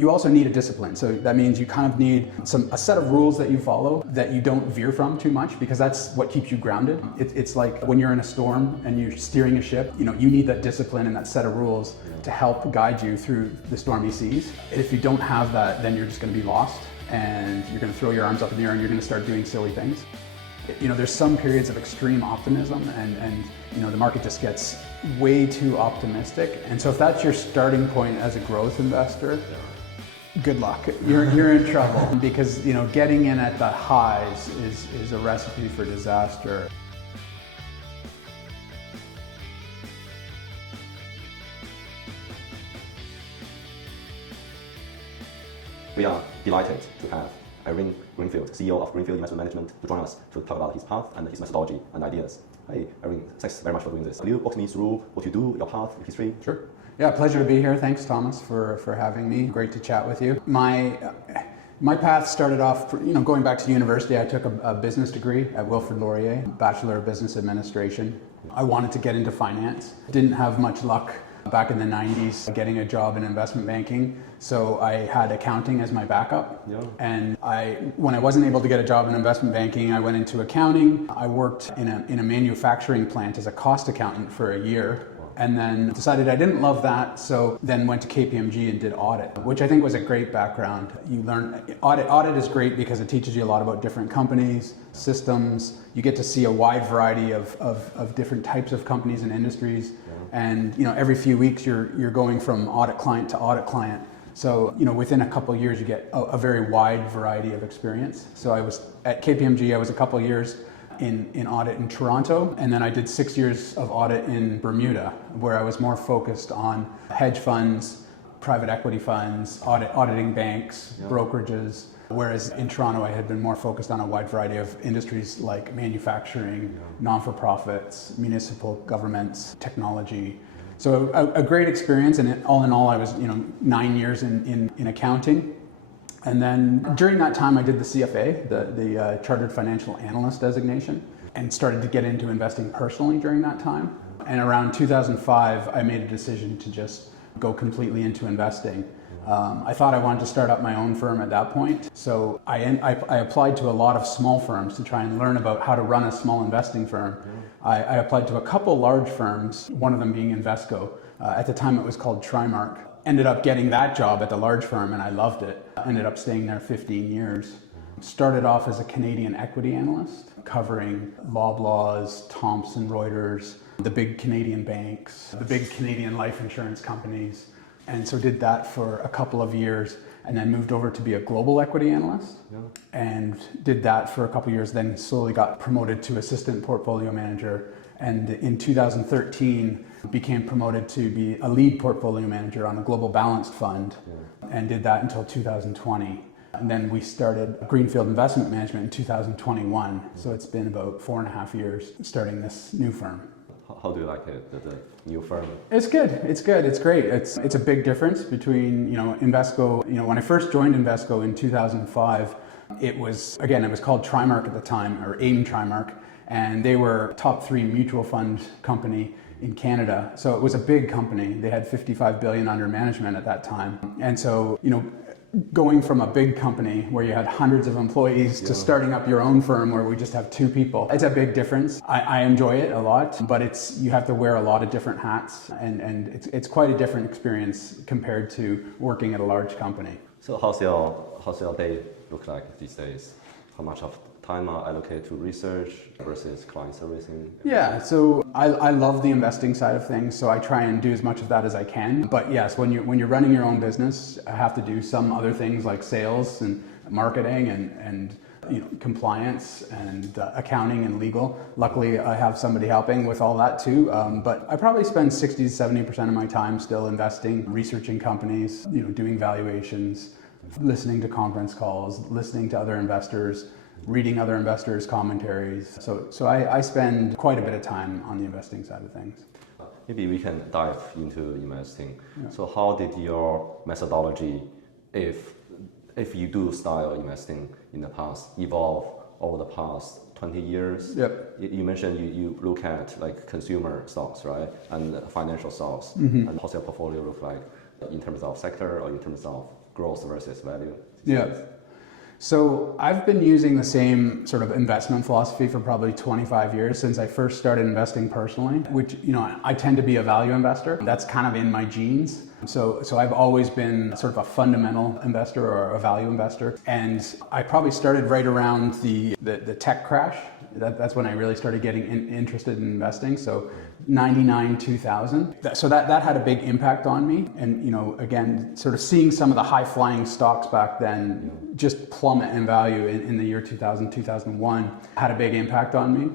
You also need a discipline. So that means you kind of need a set of rules that you follow that you don't veer from too much, because that's what keeps you grounded. It's like when you're in a storm and you're steering a ship, you need that discipline and that set of rules to help guide you through the stormy seas. If you don't have that, then you're just going to be lost, and you're going to throw your arms up in the air and you're going to start doing silly things. There's some periods of extreme optimism, and the market just gets way too optimistic. And so if that's your starting point as a growth investor, good luck. You're in trouble, because getting in at the highs is a recipe for disaster. We are delighted to have Irving Greenfield, CEO of Greenfield Investment Management, to join us to talk about his path and his methodology and ideas. Hi, Irving. Thanks very much for doing this. Will you walk me through what you do, your path, your history? Sure. Yeah, pleasure to be here. Thanks, Thomas, for having me. Great to chat with you. My path started off, going back to university. I took a business degree at Wilfrid Laurier, Bachelor of Business Administration. I wanted to get into finance. Didn't have much luck back in the 90s getting a job in investment banking, so I had accounting as my backup. Yeah. And when I wasn't able to get a job in investment banking, I went into accounting. I worked in a manufacturing plant as a cost accountant for a year, and then decided I didn't love that, so then went to KPMG and did audit, which I think was a great background. You learn, audit is great because it teaches you a lot about different companies, systems. You get to see a wide variety of different types of companies and industries. And every few weeks you're going from audit client to audit client. So within a couple of years you get a very wide variety of experience. So I was at KPMG. I was a couple of years in audit in Toronto, and then I did 6 years of audit in Bermuda, where I was more focused on hedge funds, private equity funds, auditing banks, brokerages. Whereas in Toronto, I had been more focused on a wide variety of industries like manufacturing, non-for-profits, municipal governments, technology. So a great experience, and all in all, I was 9 years in accounting. And then during that time, I did the CFA, the Chartered Financial Analyst designation, and started to get into investing personally during that time. And around 2005, I made a decision to just go completely into investing. I thought I wanted to start up my own firm at that point. So I applied to a lot of small firms to try and learn about how to run a small investing firm. I applied to a couple large firms, one of them being Invesco. At the time it was called Trimark. Ended up getting that job at the large firm, and I loved it. Ended up staying there 15 years. Started off as a Canadian equity analyst, covering Loblaws, Thomson Reuters, the big Canadian banks, the big Canadian life insurance companies. And so did that for a couple of years, and then moved over to be a global equity analyst. And did that for a couple of years, then slowly got promoted to assistant portfolio manager. And in 2013, became promoted to be a lead portfolio manager on a global balanced fund, and did that until 2020. And then we started Greenfield Investment Management in 2021. So it's been about 4.5 years starting this new firm. How do you like it, the new firm? It's good. It's good. It's great. It's a big difference between Invesco. When I first joined Invesco in 2005, it was called Trimark at the time, or AIM Trimark, and they were top 3 mutual fund company in Canada. So it was a big company. They had 55 billion under management at that time. And so, going from a big company where you had hundreds of employees to starting up your own firm where we just have 2 people, it's a big difference. I enjoy it a lot, but you have to wear a lot of different hats, and it's quite a different experience compared to working at a large company. So how's your day look like these days? How much of time are allocated to research versus client servicing? Yeah, so I love the investing side of things, so I try and do as much of that as I can. But yes, when you're running your own business, I have to do some other things like sales and marketing and compliance and accounting and legal. Luckily, I have somebody helping with all that too. But I probably spend 60 to 70% of my time still investing, researching companies, doing valuations, listening to conference calls, listening to other investors, reading other investors' commentaries. So I spend quite a bit of time on the investing side of things. Maybe we can dive into investing. Yeah. So how did your methodology, if you do style investing in the past, evolve over the past 20 years? Yep. You mentioned you look at like consumer stocks, right? And financial stocks. Mm-hmm. And how's your portfolio look like in terms of sector or in terms of growth versus value. Yeah. So I've been using the same sort of investment philosophy for probably 25 years since I first started investing personally, which, I tend to be a value investor. That's kind of in my genes. So I've always been sort of a fundamental investor or a value investor. And I probably started right around the tech crash. That's when I really started getting interested in investing. So 99, 2000. So that had a big impact on me. And, again, sort of seeing some of the high flying stocks back then just plummet in value in the year 2000, 2001 had a big impact on me.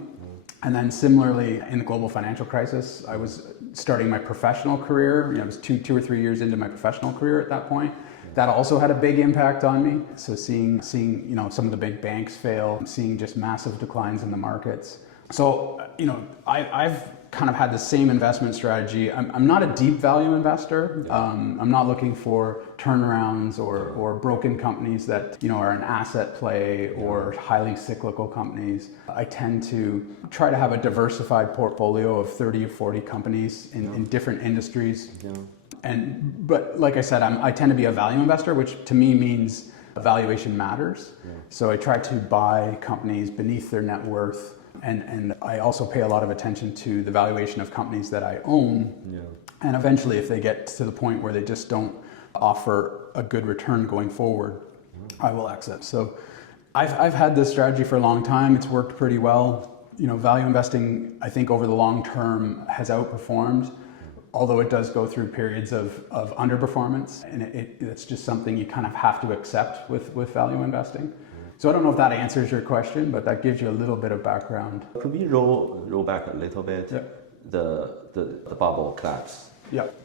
And then similarly, in the global financial crisis, I was starting my professional career. I was two or 3 years into my professional career at that point. That also had a big impact on me. So seeing some of the big banks fail, seeing just massive declines in the markets. So I've kind of had the same investment strategy. I'm not a deep value investor. I'm not looking for turnarounds or broken companies that are an asset play or highly cyclical companies. I tend to try to have a diversified portfolio of 30 or 40 companies in different industries. But like I said, I tend to be a value investor, which to me means valuation matters. So I try to buy companies beneath their net worth. And I also pay a lot of attention to the valuation of companies that I own. And eventually, if they get to the point where they just don't offer a good return going forward, I will exit. So I've had this strategy for a long time. It's worked pretty well. Value investing, I think over the long term has outperformed, although it does go through periods of underperformance. And it's just something you kind of have to accept with value investing. So I don't know if that answers your question, but that gives you a little bit of background. Could we roll back a little bit? The bubble collapse.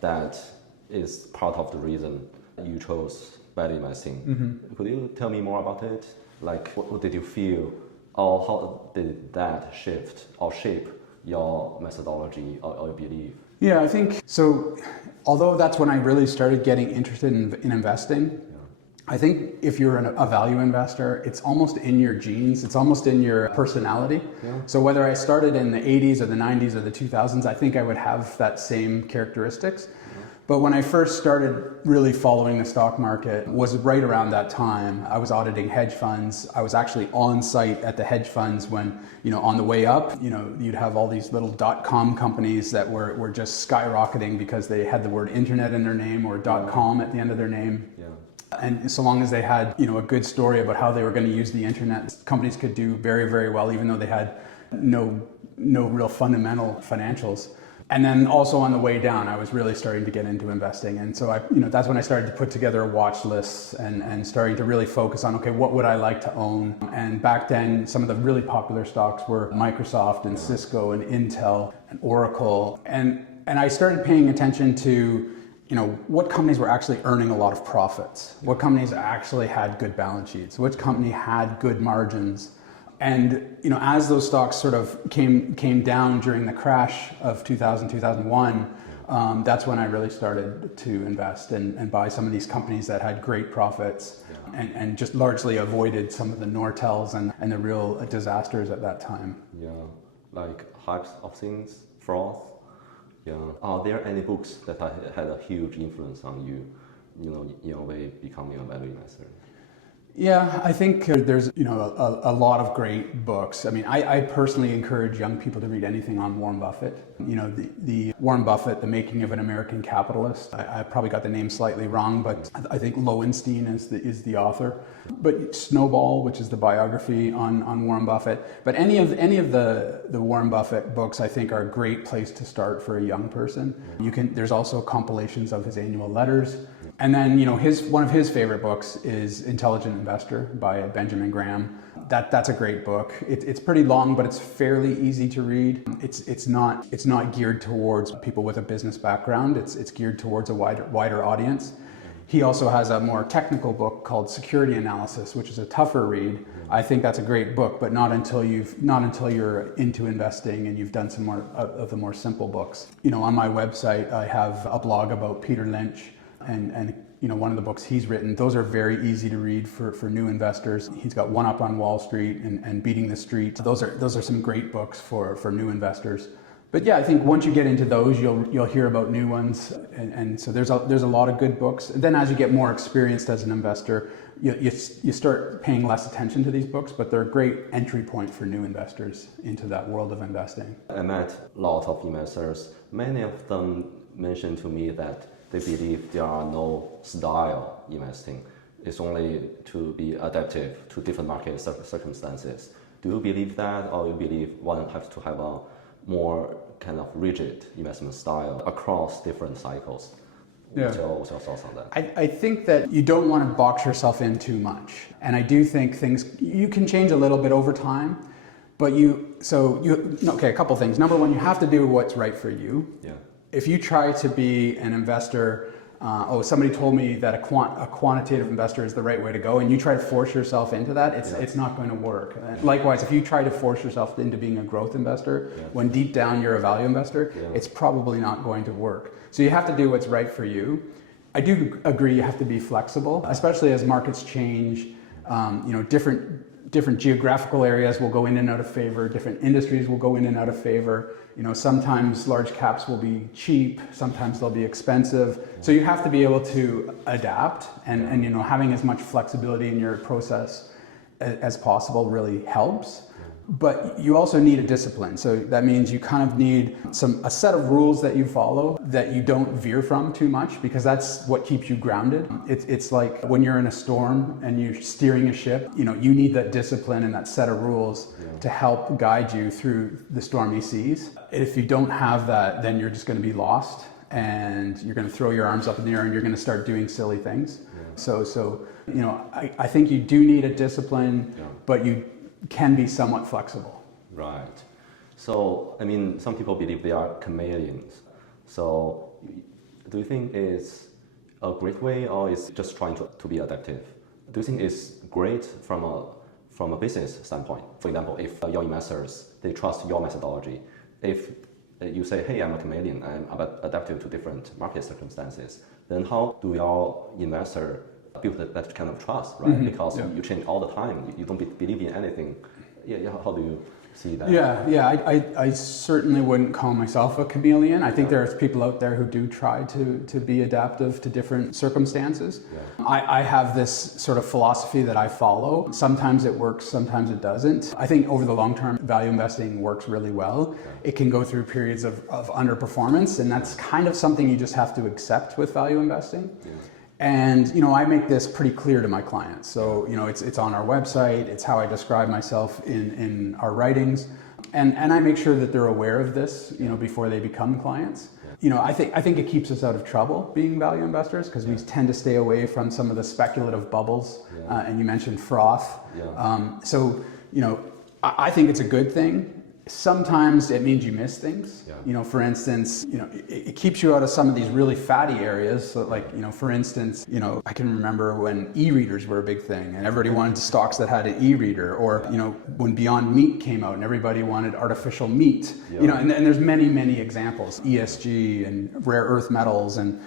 That is part of the reason you chose value investing. Could you tell me more about it? Like, what did you feel, or how did that shift or shape your methodology or your belief? Yeah, I think so. Although that's when I really started getting interested in investing. I think if you're a value investor, it's almost in your genes, it's almost in your personality. So whether I started in the 80s or the 90s or the 2000s, I think I would have that same characteristics. But when I first started really following the stock market was right around that time. I was auditing hedge funds. I was actually on site at the hedge funds when, on the way up, you'd have all these little .com companies that were just skyrocketing because they had the word internet in their name or .com at the end of their name. And so long as they had, a good story about how they were going to use the internet, companies could do very, very well, even though they had no real fundamental financials. And then also on the way down, I was really starting to get into investing. And so that's when I started to put together a watch list and starting to really focus on, okay, what would I like to own? And back then, some of the really popular stocks were Microsoft and Cisco and Intel and Oracle. And I started paying attention to what companies were actually earning a lot of profits, what companies actually had good balance sheets, which company had good margins. And, as those stocks sort of came down during the crash of 2000, 2001, that's when I really started to invest and buy some of these companies that had great profits and just largely avoided some of the Nortels and the real disasters at that time. Like hypes of things, froth. Are there any books that had a huge influence on you, in your way becoming a value investor? Yeah, I think there's a lot of great books. I mean, I personally encourage young people to read anything on Warren Buffett. The Warren Buffett, The Making of an American Capitalist. I probably got the name slightly wrong, but I think Lowenstein is the author. But Snowball, which is the biography on Warren Buffett. But any of the Warren Buffett books, I think, are a great place to start for a young person. There's also compilations of his annual letters. And then, one of his favorite books is Intelligent Investor by Benjamin Graham. That's a great book. It's pretty long, but it's fairly easy to read. It's not geared towards people with a business background. It's geared towards a wider audience. He also has a more technical book called Security Analysis, which is a tougher read. I think that's a great book, but not until you're into investing and you've done some more of the more simple books. On my website, I have a blog about Peter Lynch. And one of the books he's written, those are very easy to read for new investors. He's got One Up on Wall Street and Beating the Street. Those are some great books for new investors. But yeah, I think once you get into those, you'll hear about new ones, and so there's a lot of good books. And then as you get more experienced as an investor, you start paying less attention to these books, but they're a great entry point for new investors into that world of investing. I met a lot of investors. Many of them mentioned to me that they believe there are no style investing. It's only to be adaptive to different market circumstances. Do you believe that, or you believe one has to have a more kind of rigid investment style across different cycles? Yeah. What's your thoughts on that? I think that you don't want to box yourself in too much. And I do think you can change a little bit over time, but a couple things. Number one, you have to do what's right for you. Yeah. If you try to be an investor, somebody told me that a quantitative investor is the right way to go, and you try to force yourself into that, it's not going to work. Likewise, if you try to force yourself into being a growth investor, when deep down you're a value investor, it's probably not going to work. So you have to do what's right for you. I do agree you have to be flexible, especially as markets change. Different geographical areas will go in and out of favor. Different industries will go in and out of favor. Sometimes large caps will be cheap. Sometimes they'll be expensive. So you have to be able to adapt, and having as much flexibility in your process as possible really helps. But you also need a discipline. So that means you kind of need a set of rules that you follow that you don't veer from too much, because that's what keeps you grounded. It's like when you're in a storm and you're steering a ship, you need that discipline and that set of rules to help guide you through the stormy seas. If you don't have that, then you're just going to be lost, and you're going to throw your arms up in the air and you're going to start doing silly things. So I think you do need a discipline, but you can be somewhat flexible. Right. So, some people believe they are chameleons. So, do you think it's a great way, or is just trying to be adaptive? Do you think it's great from a business standpoint? For example, if your investors, they trust your methodology, if you say, hey, I'm a chameleon, I'm adaptive to different market circumstances, then how do your investor build that kind of trust, right? Mm-hmm. Because you change all the time. You don't believe in anything. How do you see that? I certainly wouldn't call myself a chameleon. I think there's people out there who do try to be adaptive to different circumstances. I have this sort of philosophy that I follow. Sometimes it works, sometimes it doesn't. I think over the long term, value investing works really well. It can go through periods of underperformance, and that's kind of something you just have to accept with value investing. And I make this pretty clear to my clients. So it's on our website. It's how I describe myself in our writings, and I make sure that they're aware of this before they become clients. I think it keeps us out of trouble being value investors, because we tend to stay away from some of the speculative bubbles. And you mentioned froth. I think it's a good thing. Sometimes it means you miss things. For instance, it keeps you out of some of these really fatty areas. So for instance, I can remember when e-readers were a big thing, and everybody wanted stocks that had an e-reader, or when Beyond Meat came out and everybody wanted artificial meat. And there's many examples, ESG and rare earth metals, and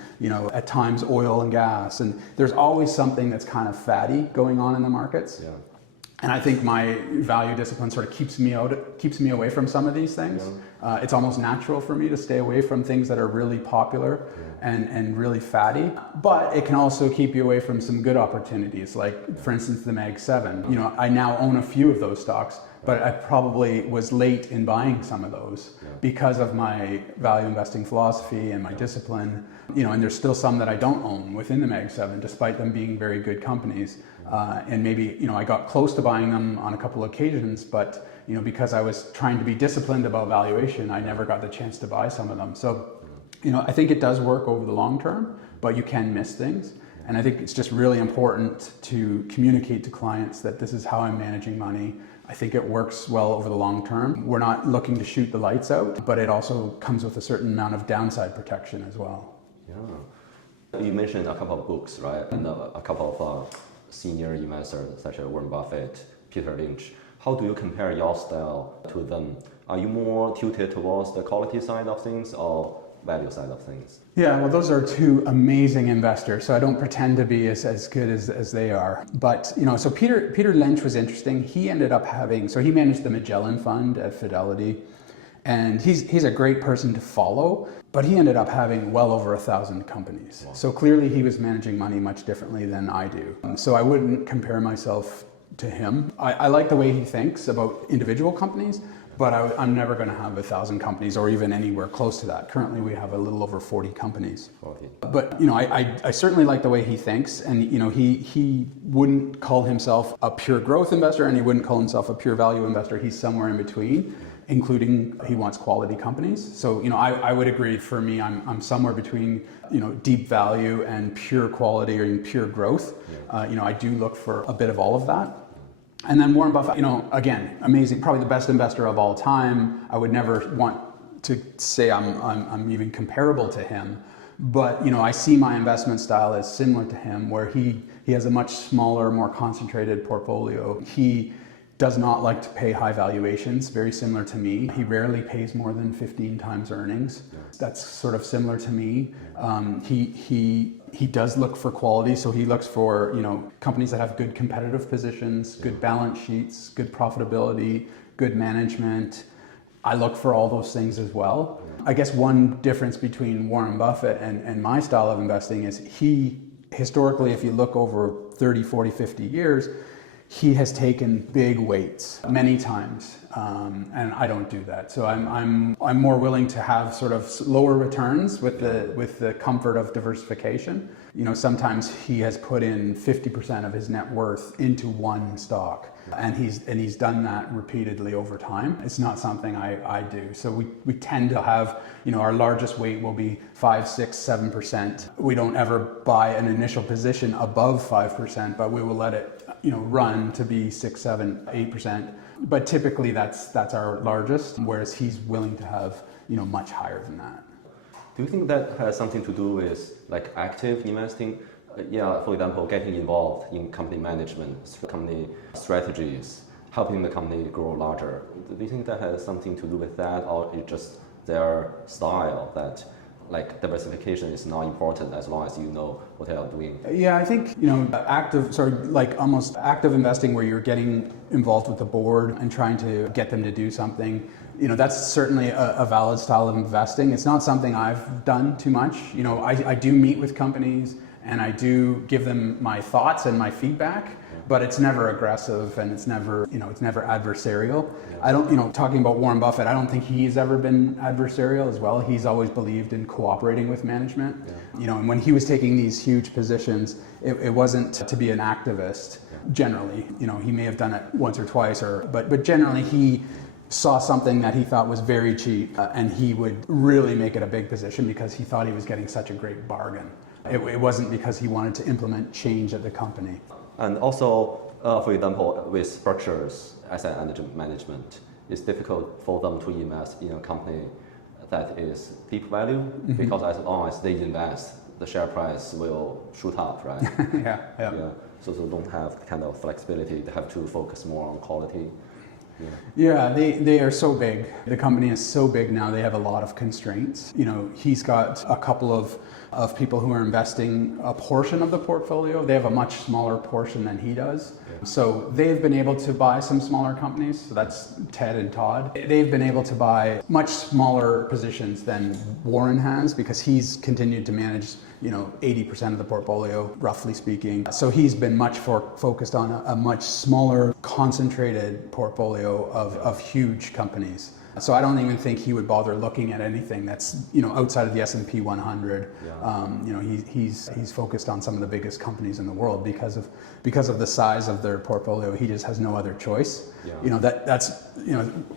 at times oil and gas, and there's always something that's kind of fatty going on in the markets. And I think my value discipline sort of keeps me away from some of these things. It's almost natural for me to stay away from things that are really popular and really fatty. But it can also keep you away from some good opportunities, like, for instance, the Mag 7. I now own a few of those stocks, but I probably was late in buying some of those because of my value investing philosophy and my discipline. And there's still some that I don't own within the Mag 7, despite them being very good companies. And maybe, I got close to buying them on a couple of occasions, but, because I was trying to be disciplined about valuation, I never got the chance to buy some of them. So, I think it does work over the long term, but you can miss things. And I think it's just really important to communicate to clients that this is how I'm managing money. I think it works well over the long term. We're not looking to shoot the lights out, but it also comes with a certain amount of downside protection as well. You mentioned a couple of books, right? And a couple of senior investors such as Warren Buffett, Peter Lynch. How do you compare your style to them? Are you more tilted towards the quality side of things or value side of things? Well, those are two amazing investors, so I don't pretend to be as good as they are. But, so Peter Lynch was interesting. He ended up he managed the Magellan Fund at Fidelity. And he's a great person to follow, but he ended up having well over 1,000 companies. Wow. So clearly he was managing money much differently than I do. So I wouldn't compare myself to him. I like the way he thinks about individual companies, but I'm never going to have 1,000 companies or even anywhere close to that. Currently we have a little over 40 companies. 40. But I certainly like the way he thinks, and he wouldn't call himself a pure growth investor and he wouldn't call himself a pure value investor. He's somewhere in between, including he wants quality companies. So I would agree, for me I'm somewhere between deep value and pure quality or pure growth. Yeah. I do look for a bit of all of that. And then Warren Buffett, again, amazing, probably the best investor of all time. I would never want to say I'm even comparable to him, but I see my investment style as similar to him, where he has a much smaller, more concentrated portfolio. He does not like to pay high valuations, very similar to me. He rarely pays more than 15 times earnings. Yeah. That's sort of similar to me. He does look for quality, so he looks for companies that have good competitive positions, good balance sheets, good profitability, good management. I look for all those things as well. I guess one difference between Warren Buffett and my style of investing is he, historically, if you look over 30, 40, 50 years, he has taken big weights many times, and I don't do that. So I'm more willing to have sort of lower returns with the comfort of diversification. Sometimes he has put in 50% of his net worth into one stock, and he's done that repeatedly over time. It's not something I do. So we tend to have, our largest weight will be 5, 6, 7%. We don't ever buy an initial position above 5%, but we will let it run to be 6, 7, 8%. But typically that's our largest, whereas he's willing to have, much higher than that. Do you think that has something to do with like active investing? For example, getting involved in company management, company strategies, helping the company grow larger. Do you think that has something to do with that, or it's just their style that like diversification is not important as long as you know what they are doing? Yeah, I think almost active investing, where you're getting involved with the board and trying to get them to do something. That's certainly a valid style of investing. It's not something I've done too much. I do meet with companies and I do give them my thoughts and my feedback, but it's never aggressive and it's never adversarial. I don't, talking about Warren Buffett, I don't think he's ever been adversarial as well. He's always believed in cooperating with management. Yeah. And when he was taking these huge positions, it wasn't to be an activist. Generally, he may have done it once or twice, but generally he saw something that he thought was very cheap, and he would really make it a big position because he thought he was getting such a great bargain. It wasn't because he wanted to implement change at the company. And also, for example, with Berkshire's asset management, it's difficult for them to invest in a company that is deep value, because as long as they invest, the share price will shoot up, right? Yeah. So they don't have kind of flexibility. They have to focus more on quality. Yeah, they are so big. The company is so big now, they have a lot of constraints. He's got a couple of people who are investing a portion of the portfolio. They have a much smaller portion than he does. Yeah. So they've been able to buy some smaller companies. So that's Ted and Todd. They've been able to buy much smaller positions than Warren has, because he's continued to manage 80% of the portfolio, roughly speaking. So he's been much focused on a much smaller, concentrated portfolio of huge companies. So I don't even think he would bother looking at anything that's outside of the S&P 100. Yeah. He's focused on some of the biggest companies in the world because of the size of their portfolio. He just has no other choice. Yeah. That's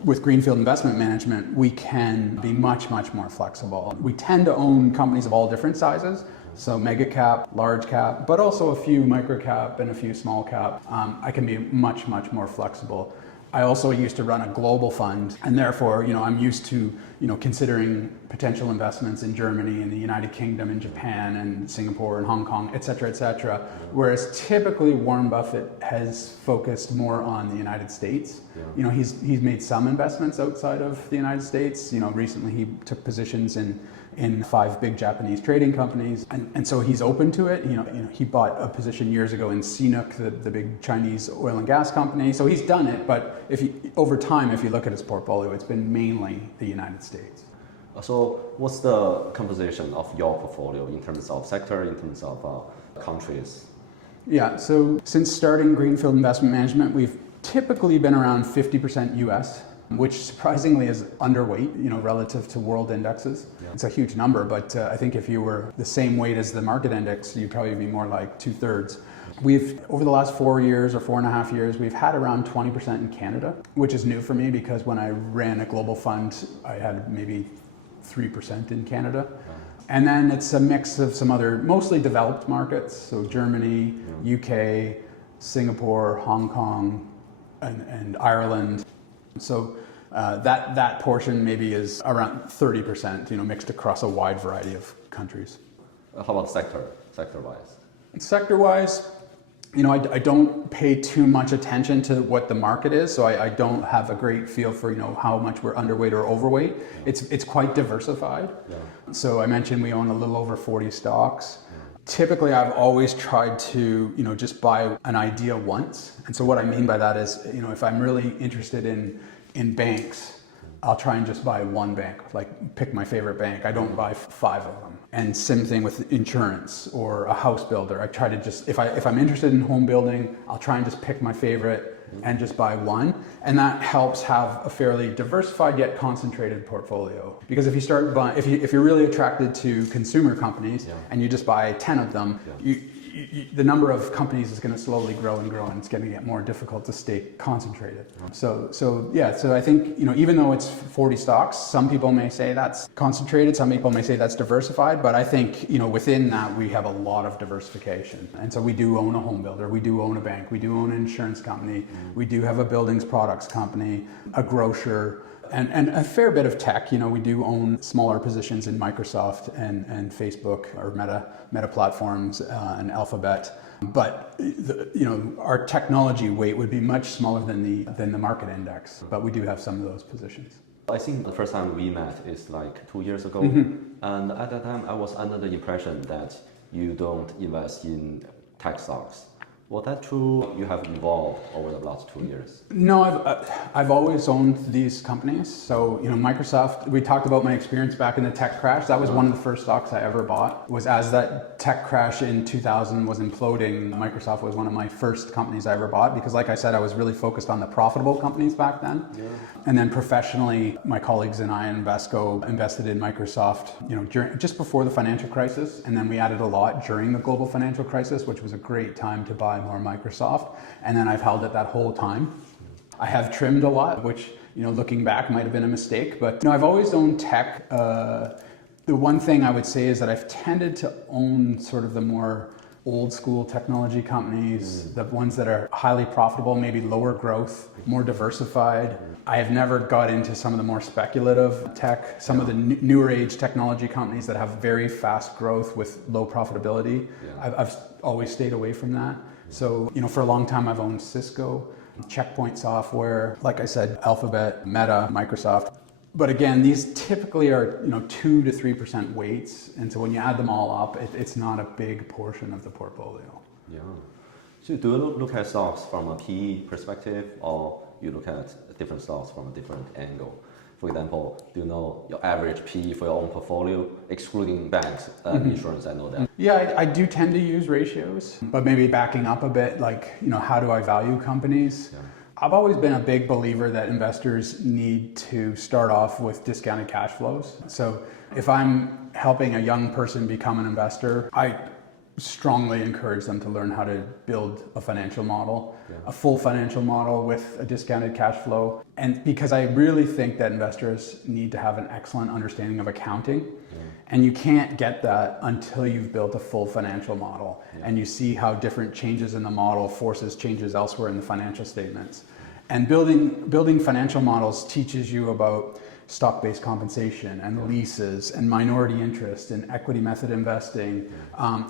with Greenfield Investment Management, we can be much more flexible. We tend to own companies of all different sizes. So mega cap, large cap, but also a few micro cap and a few small cap. I can be much more flexible. I also used to run a global fund, and therefore, I'm used to, considering potential investments in Germany and the United Kingdom and Japan and Singapore and Hong Kong, et cetera. Whereas typically Warren Buffett has focused more on the United States. Yeah. He's made some investments outside of the United States. Recently he took positions in in 5 big Japanese trading companies. And so he's open to it. He bought a position years ago in CNOOC, the big Chinese oil and gas company. So he's done it, but over time, if you look at his portfolio, it's been mainly the United States. So what's the composition of your portfolio in terms of sector, in terms of countries? Yeah, so since starting Greenfield Investment Management, we've typically been around 50% US, which surprisingly is underweight, relative to world indexes. Yeah. It's a huge number, but I think if you were the same weight as the market index, you'd probably be more like 2/3. We've, over the last 4 years or 4.5 years, we've had around 20% in Canada, which is new for me because when I ran a global fund, I had maybe 3% in Canada. And then it's a mix of some other, mostly developed markets, so Germany, UK, Singapore, Hong Kong, and Ireland. So that portion maybe is around 30%, mixed across a wide variety of countries. How about sector-wise? Sector-wise, I don't pay too much attention to what the market is, so I don't have a great feel for how much we're underweight or overweight. Yeah. It's quite diversified. Yeah. So I mentioned we own a little over 40 stocks. Yeah. Typically, I've always tried to just buy an idea once, and so what I mean by that is if I'm really interested in banks, I'll try and just buy one bank, like pick my favorite bank. I don't buy 5 of them. And same thing with insurance or a house builder. I try to just, if I'm interested in home building, I'll try and just pick my favorite and just buy one. And that helps have a fairly diversified yet concentrated portfolio. Because if you start buying, if you're really attracted to consumer companies and you just buy 10 of them, the number of companies is going to slowly grow and grow, and it's going to get more difficult to stay concentrated. So I think even though it's 40 stocks, some people may say that's concentrated, some people may say that's diversified, but I think within that we have a lot of diversification. And so we do own a home builder, we do own a bank, we do own an insurance company, we do have a buildings products company, a grocer. And a fair bit of tech. We do own smaller positions in Microsoft and Facebook or Meta platforms and Alphabet. But our technology weight would be much smaller than the market index. But we do have some of those positions. I think the first time we met is like 2 years ago. And at that time, I was under the impression that you don't invest in tech stocks. Was that true? You have evolved over the last 2 years. No, I've always owned these companies. So Microsoft. We talked about my experience back in the tech crash. That was one of the first stocks I ever bought. Was as that tech crash in 2000 was imploding. Microsoft was one of my first companies I ever bought because, like I said, I was really focused on the profitable companies back then. Yeah. And then professionally, my colleagues and I in Invesco invested in Microsoft. Just before the financial crisis, and then we added a lot during the global financial crisis, which was a great time to buy more Microsoft, and then I've held it that whole time. I have trimmed a lot, which looking back might have been a mistake, but I've always owned tech. The one thing I would say is that I've tended to own sort of the more old school technology companies, the ones that are highly profitable, maybe lower growth, more diversified. I have never got into some of the more speculative tech, some of the newer age technology companies that have very fast growth with low profitability. Yeah. I've always stayed away from that. So, for a long time I've owned Cisco, Checkpoint Software, like I said, Alphabet, Meta, Microsoft. But again, these typically are 2 to 3% weights, and so when you add them all up, it's not a big portion of the portfolio. Yeah. So do you look at stocks from a PE perspective, or you look at different stocks from a different angle? For example, do you know your average PE for your own portfolio, excluding banks and insurance? I know that. Yeah, I do tend to use ratios, but maybe backing up a bit, how do I value companies? Yeah. I've always been a big believer that investors need to start off with discounted cash flows. So if I'm helping a young person become an investor, I strongly encourage them to learn how to build a financial model, a full financial model with a discounted cash flow. And because I really think that investors need to have an excellent understanding of accounting. And you can't get that until you've built a full financial model and you see how different changes in the model forces changes elsewhere in the financial statements. And building financial models teaches you about stock-based compensation and leases and minority interest and equity method investing.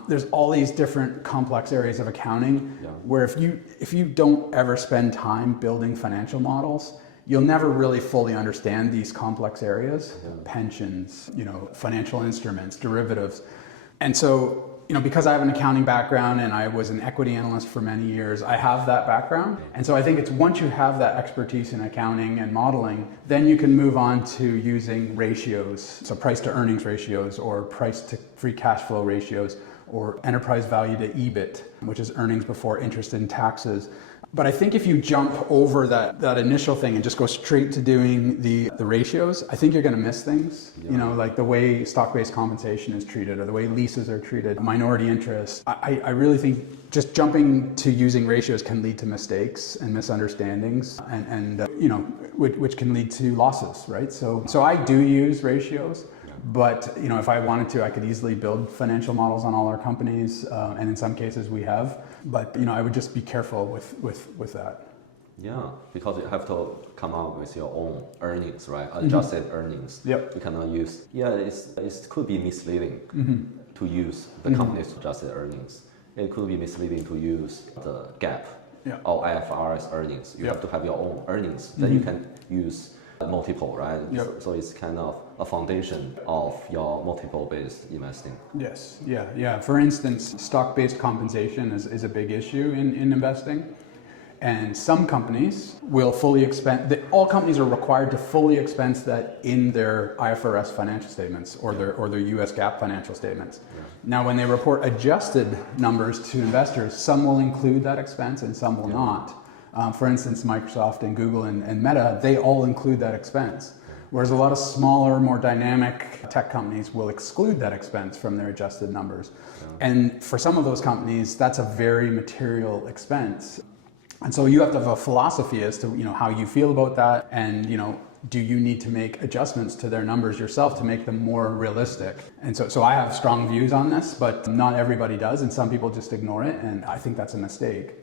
There's all these different complex areas of accounting where if you don't ever spend time building financial models, you'll never really fully understand these complex areas, pensions, financial instruments, derivatives. And so, because I have an accounting background and I was an equity analyst for many years, I have that background. And so I think it's once you have that expertise in accounting and modeling, then you can move on to using ratios, so price to earnings ratios or price to free cash flow ratios or enterprise value to EBIT, which is earnings before interest and taxes. But I think if you jump over that initial thing and just go straight to doing the ratios, I think you're going to miss things. Like the way stock-based compensation is treated or the way leases are treated, minority interest. I really think just jumping to using ratios can lead to mistakes and misunderstandings and which can lead to losses, right? So I do use ratios. But if I wanted to, I could easily build financial models on all our companies, and in some cases we have. But I would just be careful with that. Yeah, because you have to come up with your own earnings, right? Adjusted earnings. Yep. You cannot use. Yeah, it could be misleading to use the company's adjusted earnings. It could be misleading to use the GAAP or IFRS earnings. You have to have your own earnings. Then you can use multiple, right? Yep. So it's kind of a foundation of your multiple-based investing. Yes, yeah. For instance, stock-based compensation is a big issue in investing. And some companies will fully expense, all companies are required to fully expense that in their IFRS financial statements or their US GAAP financial statements. Yeah. Now, when they report adjusted numbers to investors, some will include that expense and some will not. For instance, Microsoft and Google and Meta, they all include that expense. Whereas a lot of smaller, more dynamic tech companies will exclude that expense from their adjusted numbers. And for some of those companies, that's a very material expense. And so you have to have a philosophy as to how you feel about that, and do you need to make adjustments to their numbers yourself to make them more realistic? And so I have strong views on this, but not everybody does, and some people just ignore it, and I think that's a mistake.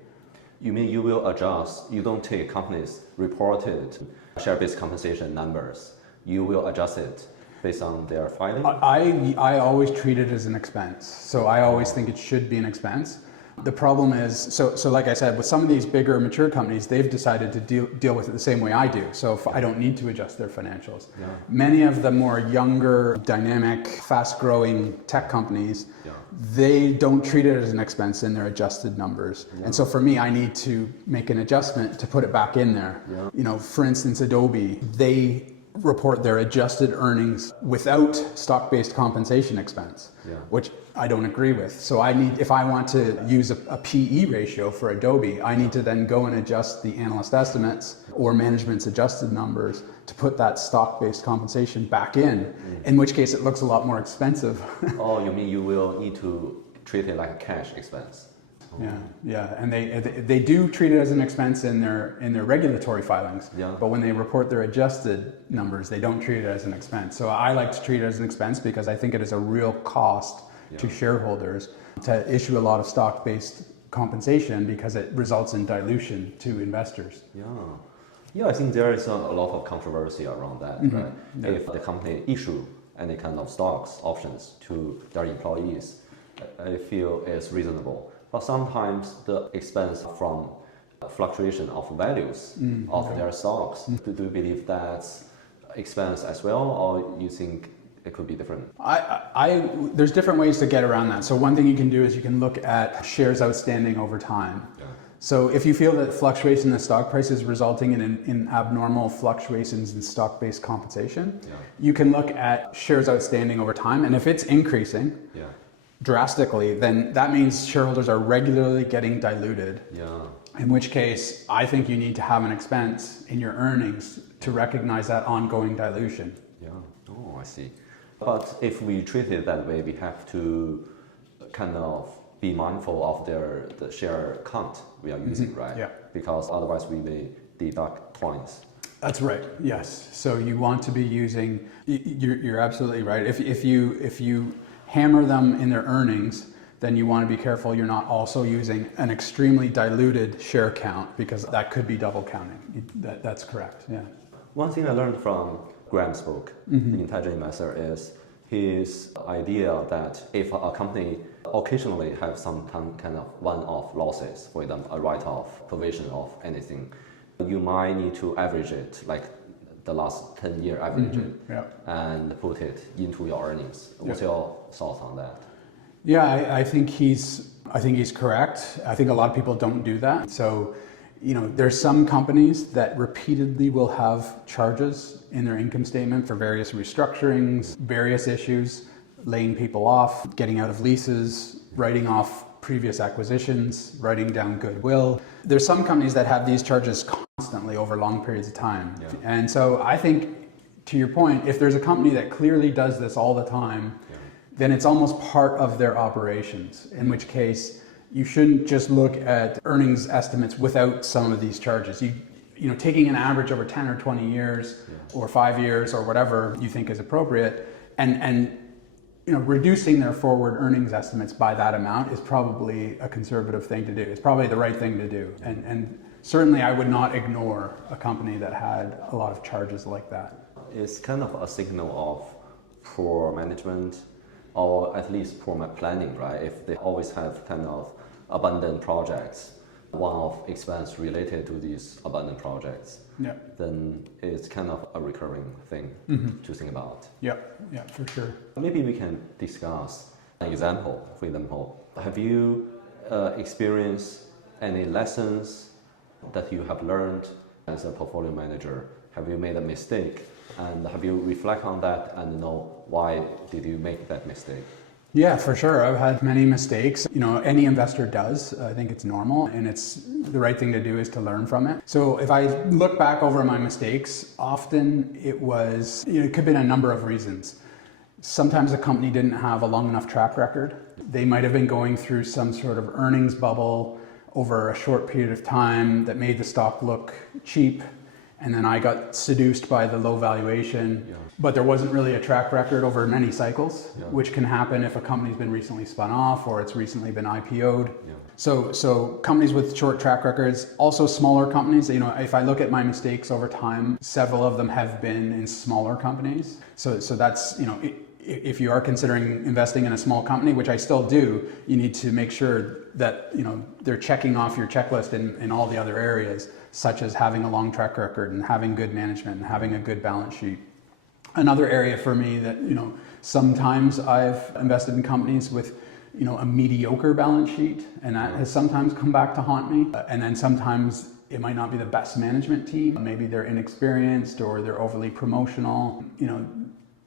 You mean you will adjust, you don't take companies reported share-based compensation numbers, you will adjust it based on their filing? I always treat it as an expense. So I always think it should be an expense. The problem is, so like I said, with some of these bigger mature companies, they've decided to deal with it the same way I do. So I don't need to adjust their financials. Yeah. Many of the more younger, dynamic, fast-growing tech companies, they don't treat it as an expense in their adjusted numbers. Yeah. And so for me, I need to make an adjustment to put it back in there. Yeah. For instance, Adobe, they report their adjusted earnings without stock-based compensation expense, which I don't agree with. So if I want to use a PE ratio for Adobe, I need to then go and adjust the analyst estimates or management's adjusted numbers to put that stock-based compensation back in which case it looks a lot more expensive. Oh, you mean you will need to treat it like a cash expense? Yeah, and they do treat it as an expense in their regulatory filings. Yeah. But when they report their adjusted numbers, they don't treat it as an expense. So I like to treat it as an expense because I think it is a real cost to shareholders to issue a lot of stock-based compensation because it results in dilution to investors. Yeah, I think there is a lot of controversy around that, right? Yeah. If the company issue any kind of stocks, options to their employees, I feel it's reasonable. But sometimes the expense from fluctuation of values of their stocks, do you believe that's expense as well, or you think it could be different? There's different ways to get around that. So one thing you can do is you can look at shares outstanding over time. Yeah. So if you feel that fluctuation in the stock price is resulting in abnormal fluctuations in stock-based compensation, you can look at shares outstanding over time, and if it's increasing, drastically, then that means shareholders are regularly getting diluted. In which case, I think you need to have an expense in your earnings to recognize that ongoing dilution. Oh, I see. But if we treat it that way, we have to kind of be mindful of the share count we are using, right? Yeah. Because otherwise we may deduct points. That's right. Yes. So you want to be using. You're absolutely right. If you hammer them in their earnings, then you want to be careful you're not also using an extremely diluted share count because that could be double counting. That's correct, yeah. One thing I learned from Graham's book, The Intelligent Investor, is his idea that if a company occasionally have some kind of one-off losses, for example, a write-off, provision of anything, you might need to average it, like the last 10-year average it, Yeah. and put it into your earnings. What's your thoughts on that? Yeah, I think he's correct. I think a lot of people don't do that. So, there's some companies that repeatedly will have charges in their income statement for various restructurings, various issues, laying people off, getting out of leases, writing off previous acquisitions, writing down goodwill. There's some companies that have these charges constantly over long periods of time. Yeah. And so I think, to your point, if there's a company that clearly does this all the time, then it's almost part of their operations, in which case you shouldn't just look at earnings estimates without some of these charges. Taking an average over 10 or 20 years or 5 years or whatever you think is appropriate and reducing their forward earnings estimates by that amount is probably a conservative thing to do. It's probably the right thing to do. And certainly I would not ignore a company that had a lot of charges like that. It's kind of a signal of poor management, or at least poor planning, right? If they always have kind of abundant projects, one-off expense related to these abundant projects, then it's kind of a recurring thing to think about. Yeah, for sure. Maybe we can discuss an example. For example, have you experienced any lessons that you have learned as a portfolio manager? Have you made a mistake? And have you reflect on that and know why did you make that mistake? Yeah, for sure. I've had many mistakes. Any investor does. I think it's normal, and it's the right thing to do is to learn from it. So if I look back over my mistakes, often it was, it could have been a number of reasons. Sometimes the company didn't have a long enough track record. They might have been going through some sort of earnings bubble over a short period of time that made the stock look cheap. And then I got seduced by the low valuation, but there wasn't really a track record over many cycles, which can happen if a company's been recently spun off or it's recently been IPO'd. So companies with short track records, also smaller companies, if I look at my mistakes over time, several of them have been in smaller companies. So that's, if you are considering investing in a small company, which I still do, you need to make sure that, they're checking off your checklist in all the other areas, such as having a long track record and having good management and having a good balance sheet. Another area for me that, sometimes I've invested in companies with, a mediocre balance sheet, and that has sometimes come back to haunt me. And then sometimes it might not be the best management team. Maybe they're inexperienced or they're overly promotional,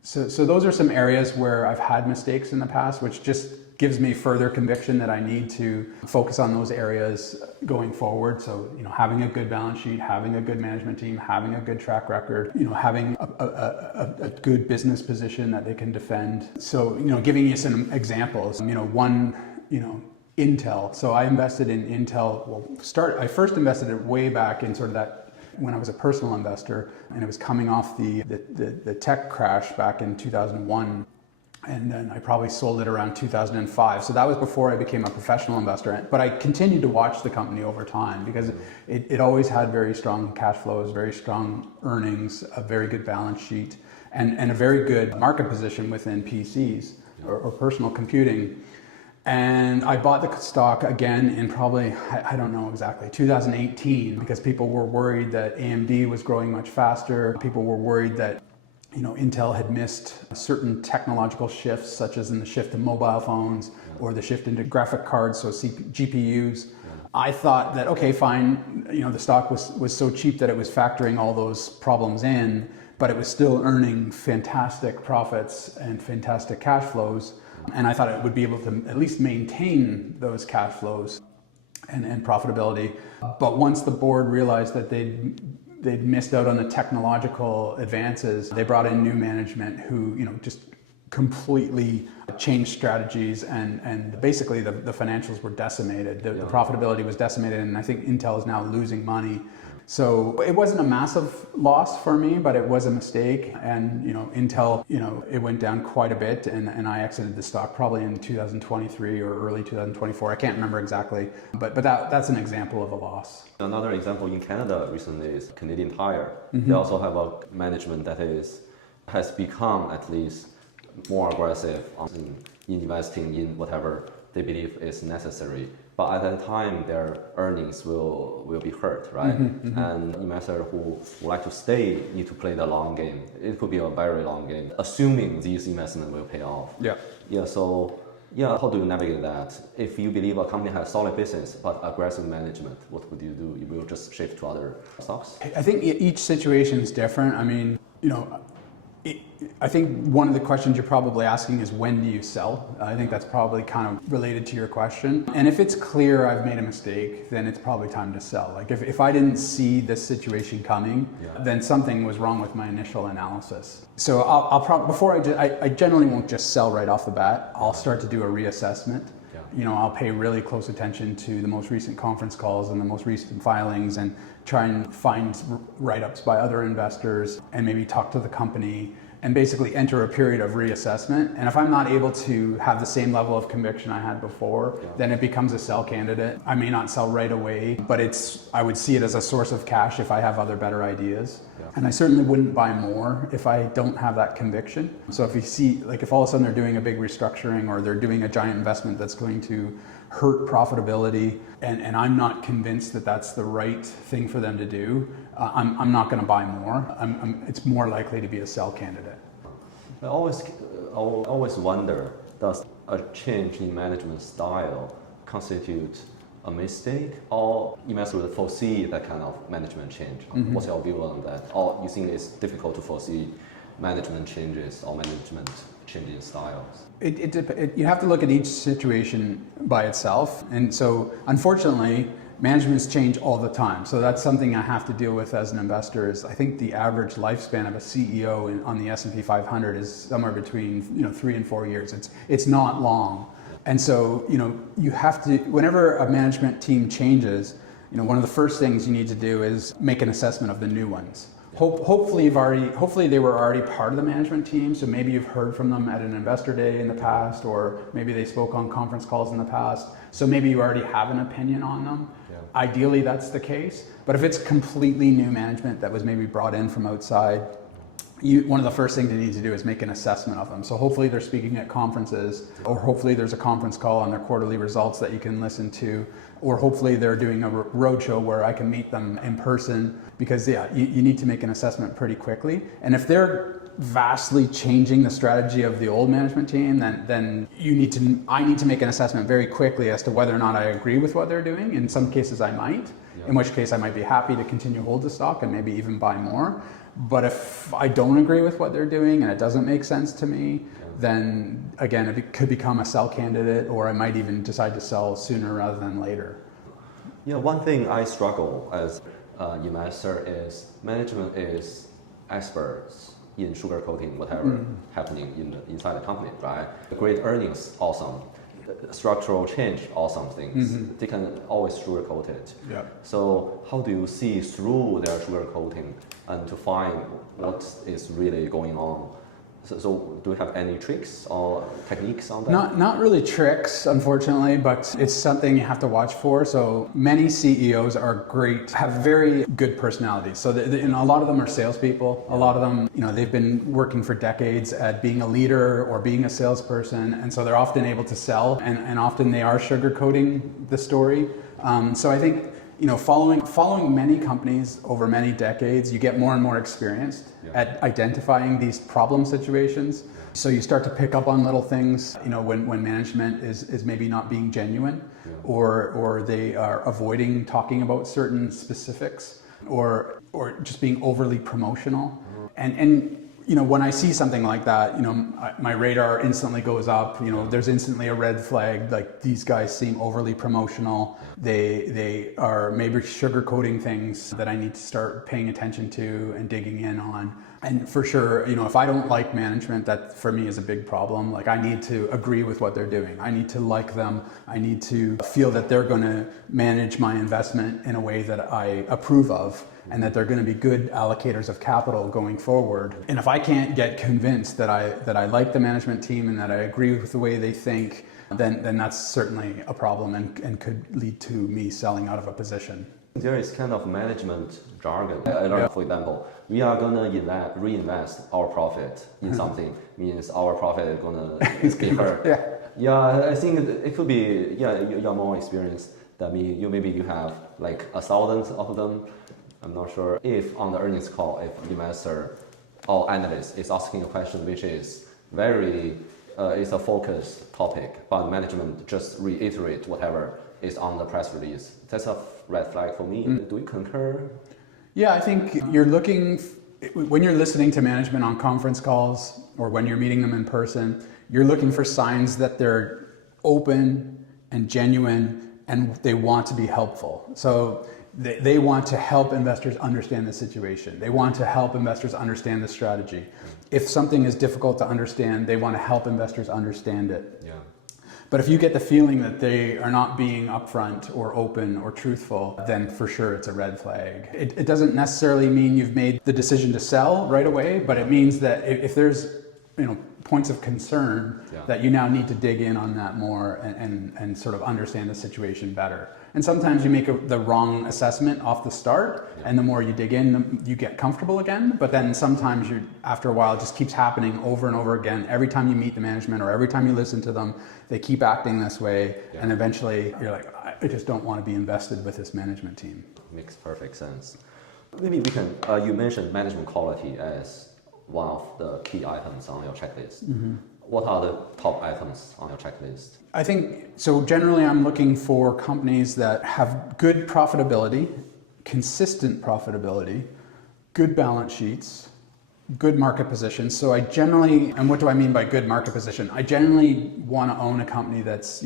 So those are some areas where I've had mistakes in the past, which just gives me further conviction that I need to focus on those areas going forward. So, having a good balance sheet, having a good management team, having a good track record, having a good business position that they can defend. So, giving you some examples, one, Intel. So I invested in Intel. I first invested it way back in sort of that when I was a personal investor, and it was coming off the tech crash back in 2001. And then I probably sold it around 2005. So that was before I became a professional investor. But I continued to watch the company over time because it always had very strong cash flows, very strong earnings, a very good balance sheet, and a very good market position within PCs or personal computing. And I bought the stock again in probably, I don't know exactly, 2018, because people were worried that AMD was growing much faster. People were worried that Intel had missed certain technological shifts, such as in the shift to mobile phones or the shift into graphic cards, so GPUs. I thought that, okay, fine, the stock was so cheap that it was factoring all those problems in, but it was still earning fantastic profits and fantastic cash flows. And I thought it would be able to at least maintain those cash flows and profitability. But once the board realized that they'd missed out on the technological advances, they brought in new management who, just completely changed strategies, and basically the financials were decimated. The profitability was decimated, and I think Intel is now losing money. So it wasn't a massive loss for me, but it was a mistake. And Intel, it went down quite a bit, and I exited the stock probably in 2023 or early 2024. I can't remember exactly, but that's an example of a loss. Another example in Canada recently is Canadian Tire. They also have a management that has become at least more aggressive in investing in whatever they believe is necessary but at that time their earnings will be hurt, right? And investor who would like to stay need to play the long game. It could be a very long game, assuming these investments will pay off. So how do you navigate that? If you believe a company has solid business but aggressive management, what would you do? You will just shift to other stocks? I think each situation is different. I mean, I think one of the questions you're probably asking is, when do you sell? I think that's probably kind of related to your question. And if it's clear I've made a mistake, then it's probably time to sell. Like if I didn't see this situation coming, then something was wrong with my initial analysis. So I'll probably, I generally won't just sell right off the bat. I'll start to do a reassessment. I'll pay really close attention to the most recent conference calls and the most recent filings, and try and find write-ups by other investors, and maybe talk to the company, and basically enter a period of reassessment. And if I'm not able to have the same level of conviction I had before, then it becomes a sell candidate. I may not sell right away, but I would see it as a source of cash if I have other better ideas. And I certainly wouldn't buy more if I don't have that conviction. So if you see, like if all of a sudden they're doing a big restructuring, or they're doing a giant investment that's going to hurt profitability, and I'm not convinced that that's the right thing for them to do, I'm not going to buy more. It's more likely to be a sell candidate. I always wonder, does a change in management style constitute a mistake, or investors would foresee that kind of management change? What's your view on that? Or you think it's difficult to foresee management changes or management changing styles? You have to look at each situation by itself. And so unfortunately, managements change all the time. So that's something I have to deal with as an investor. Is I think the average lifespan of a CEO on the S&P 500 is somewhere between 3 and 4 years. It's not long. And so, you have to, whenever a management team changes, one of the first things you need to do is make an assessment of the new ones. Hopefully they were already part of the management team, so maybe you've heard from them at an investor day in the past, or maybe they spoke on conference calls in the past, so maybe you already have an opinion on them. Ideally that's the case, but if it's completely new management that was maybe brought in from outside, one of the first things you need to do is make an assessment of them. So hopefully they're speaking at conferences, or hopefully there's a conference call on their quarterly results that you can listen to, or hopefully they're doing a roadshow where I can meet them in person, because you need to make an assessment pretty quickly. And if they're vastly changing the strategy of the old management team, then I need to make an assessment very quickly as to whether or not I agree with what they're doing. In some cases I might, in which case I might be happy to continue to hold the stock and maybe even buy more. But if I don't agree with what they're doing and it doesn't make sense to me, then again, it could become a sell candidate, or I might even decide to sell sooner rather than later. One thing I struggle as an investor is management is experts in sugarcoating whatever happening inside the company, right? The great earnings, awesome. Structural change, awesome things. They can always sugarcoat it. So how do you see through their sugarcoating and to find what is really going on? So do you have any tricks or techniques on that? Not really tricks, unfortunately, but it's something you have to watch for. So many CEOs are great, have very good personalities. So a lot of them are salespeople. A lot of them, they've been working for decades at being a leader or being a salesperson, and so they're often able to sell, and often they are sugarcoating the story. So I think following many companies over many decades, you get more and more experienced at identifying these problem situations. So you start to pick up on little things, when management is maybe not being genuine, or they are avoiding talking about certain specifics, or just being overly promotional. And when I see something like that, my radar instantly goes up. There's instantly a red flag. Like, these guys seem overly promotional. They are maybe sugarcoating things that I need to start paying attention to and digging in on. And for sure, if I don't like management, that for me is a big problem. Like, I need to agree with what they're doing. I need to like them. I need to feel that they're going to manage my investment in a way that I approve of, and that they're going to be good allocators of capital going forward. And if I can't get convinced that I like the management team and that I agree with the way they think, then that's certainly a problem, and could lead to me selling out of a position. There is kind of management jargon. For example, we are going to reinvest our profit in something, means our profit is going to be hurt. Yeah, I think it could be, yeah, you're more experienced than me. Maybe you have like 1,000 of them. I'm not sure if on the earnings call, if investor or analyst is asking a question which is very, it's a focused topic, but management just reiterate whatever is on the press release. That's a red flag for me. Do you concur? Yeah, I think when you're listening to management on conference calls or when you're meeting them in person, you're looking for signs that they're open and genuine and they want to be helpful. So they want to help investors understand the situation. They want to help investors understand the strategy. If something is difficult to understand, they want to help investors understand it. Yeah. But if you get the feeling that they are not being upfront or open or truthful, then for sure it's a red flag. It doesn't necessarily mean you've made the decision to sell right away, but it means that if there's points of concern, that you now need to dig in on that more and sort of understand the situation better. And sometimes you make the wrong assessment off the start, and the more you dig in, you get comfortable again. But then sometimes after a while, it just keeps happening over and over again. Every time you meet the management or every time you listen to them, they keep acting this way. And eventually you're like, I just don't want to be invested with this management team. Makes perfect sense. Maybe we can, you mentioned management quality as one of the key items on your checklist. What are the top items on your checklist? I think, so generally I'm looking for companies that have good profitability, consistent profitability, good balance sheets, good market positions. So I generally, and what do I mean by good market position? I generally want to own a company that's,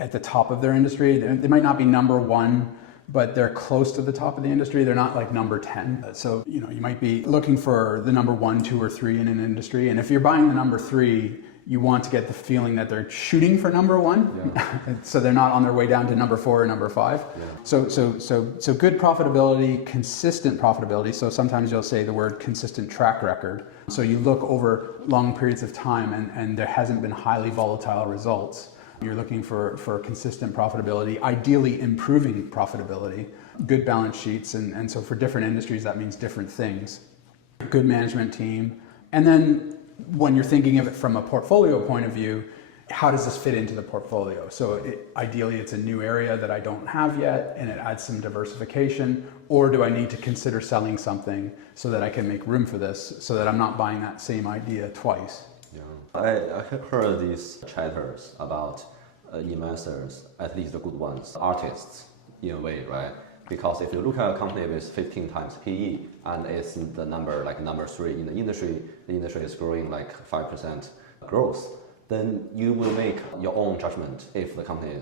at the top of their industry. They might not be number one, but they're close to the top of the industry. They're not like number 10. So, you might be looking for the number 1, 2, or 3 in an industry. And if you're buying the number 3, you want to get the feeling that they're shooting for number 1. So they're not on their way down to number 4 or number 5. So good profitability, consistent profitability. So sometimes you'll say the word consistent track record. So you look over long periods of time and there hasn't been highly volatile results. You're looking for consistent profitability, ideally improving profitability, good balance sheets, and so for different industries that means different things. Good management team. And then when you're thinking of it from a portfolio point of view, how does this fit into the portfolio? So ideally it's a new area that I don't have yet and it adds some diversification, or do I need to consider selling something so that I can make room for this so that I'm not buying that same idea twice? I have heard these chatters about investors, at least the good ones, artists in a way, right? Because if you look at a company with 15 times PE and it's the number 3 in the industry is growing like 5% growth, then you will make your own judgment if the company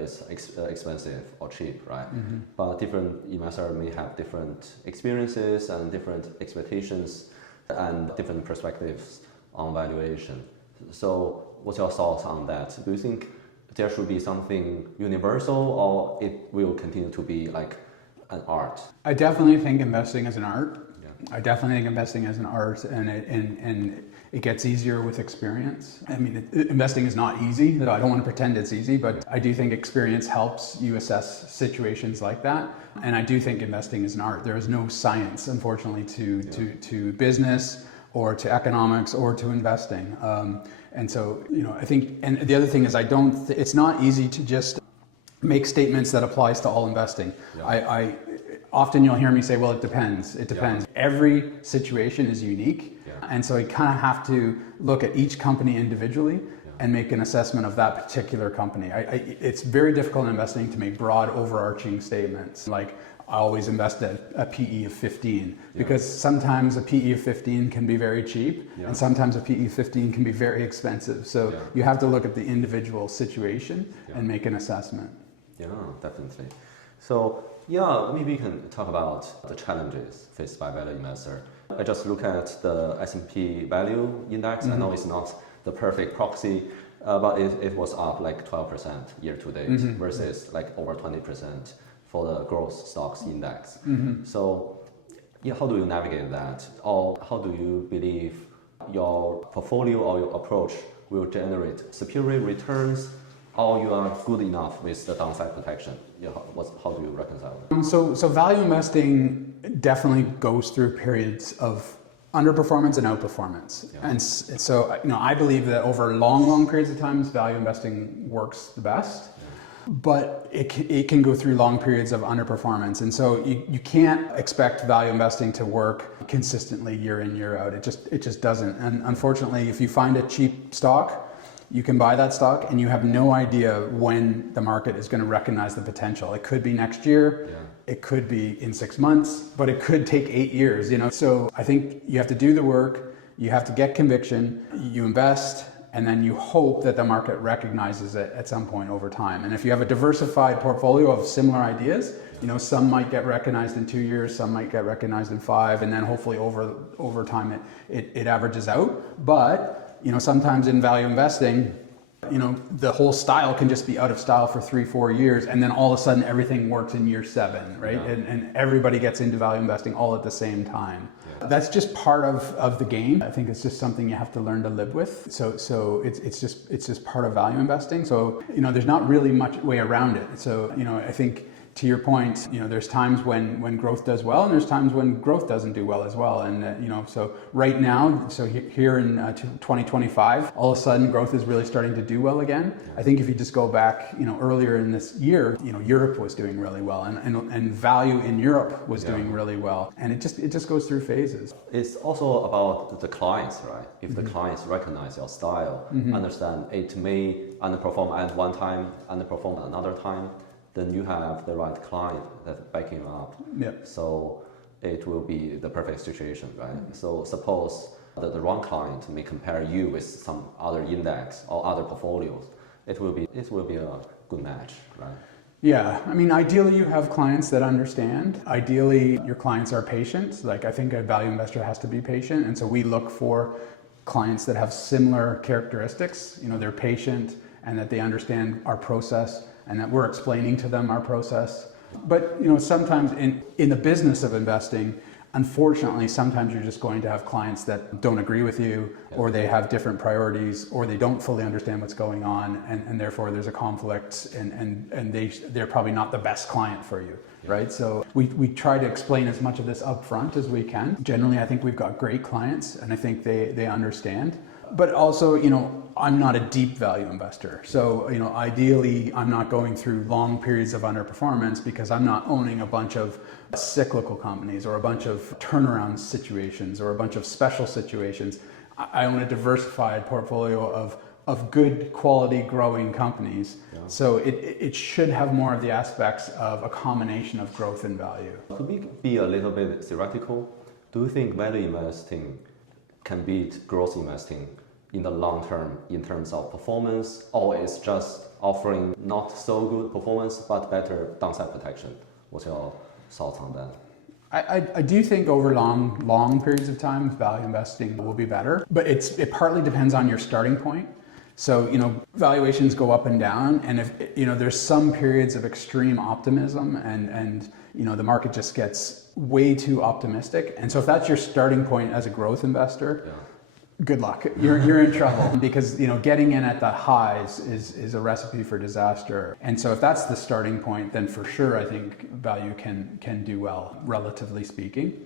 is expensive or cheap, right? But different investors may have different experiences and different expectations and different perspectives on valuation. So what's your thoughts on that? Do you think there should be something universal or it will continue to be like an art? I definitely think investing is an art. I definitely think investing is an art and it gets easier with experience. I mean, investing is not easy. I don't want to pretend it's easy, but I do think experience helps you assess situations like that. And I do think investing is an art. There is no science, unfortunately, to business or to economics or to investing. And so, I think, and the other thing is it's not easy to just make statements that applies to all investing. I often you'll hear me say, well, it depends. It depends. Every situation is unique. And so you kind of have to look at each company individually and make an assessment of that particular company. It's very difficult in investing to make broad overarching statements. Like, I always invest at a PE of 15 because sometimes a PE of 15 can be very cheap and sometimes a PE of 15 can be very expensive. So you have to look at the individual situation and make an assessment. Yeah, definitely. So maybe we can talk about the challenges faced by value investor. I just look at the S&P value index. I know it's not the perfect proxy, but it was up like 12% year to date versus like over 20% for the growth stocks index. So how do you navigate that? Or how do you believe your portfolio or your approach will generate superior returns, or you are good enough with the downside protection? How do you reconcile that? So value investing definitely goes through periods of underperformance and outperformance. Yeah. And so, I believe that over long periods of time, value investing works the best. But it can go through long periods of underperformance. And so you can't expect value investing to work consistently year in, year out. It just doesn't. And unfortunately, if you find a cheap stock, you can buy that stock and you have no idea when the market is going to recognize the potential. It could be next year, it could be in 6 months, but it could take 8 years, So I think you have to do the work, you have to get conviction, you invest, and then you hope that the market recognizes it at some point over time. And if you have a diversified portfolio of similar ideas, some might get recognized in 2 years, some might get recognized in 5, and then hopefully over time it averages out. But sometimes in value investing, the whole style can just be out of style for 3-4 years, and then all of a sudden everything works in year 7, right? Yeah. And everybody gets into value investing all at the same time. Yeah. That's just part of the game. I think it's just something you have to learn to live with. So it's just part of value investing. So there's not really much way around it. So I think, to your point, there's times when growth does well, and there's times when growth doesn't do well as well. And so right now, here in 2025, all of a sudden growth is really starting to do well again. I think if you just go back, earlier in this year, Europe was doing really well, and value in Europe was doing really well, and it just goes through phases. It's also about the clients, right? If the clients recognize your style, understand it may underperform at one time, underperform at another time, then you have the right client that's backing you up. Yep. So it will be the perfect situation, right? So suppose that the wrong client may compare you with some other index or other portfolios. It will be a good match, right? Yeah, ideally you have clients that understand. Ideally your clients are patient. Like, I think a value investor has to be patient, and so we look for clients that have similar characteristics. They're patient and that they understand our process, and that we're explaining to them our process. But sometimes in the business of investing, unfortunately, sometimes you're just going to have clients that don't agree with you, or they have different priorities, or they don't fully understand what's going on, and therefore there's a conflict, and they're probably not the best client for you, right? So we try to explain as much of this up front as we can. Generally, I think we've got great clients, and I think they understand. But also, I'm not a deep value investor. So, ideally, I'm not going through long periods of underperformance because I'm not owning a bunch of cyclical companies or a bunch of turnaround situations or a bunch of special situations. I own a diversified portfolio of good quality growing companies. Yeah. So it should have more of the aspects of a combination of growth and value. Could we be a little bit theoretical? Do you think value investing can beat growth investing in the long term in terms of performance, or it's just offering not so good performance but better downside protection? What's your thoughts on that? I do think over long periods of time, value investing will be better, but it partly depends on your starting point. So, valuations go up and down, and if, there's some periods of extreme optimism and the market just gets way too optimistic. And so if that's your starting point as a growth investor, good luck. You're in trouble, because getting in at the highs is a recipe for disaster. And so if that's the starting point, then for sure I think value can do well, relatively speaking.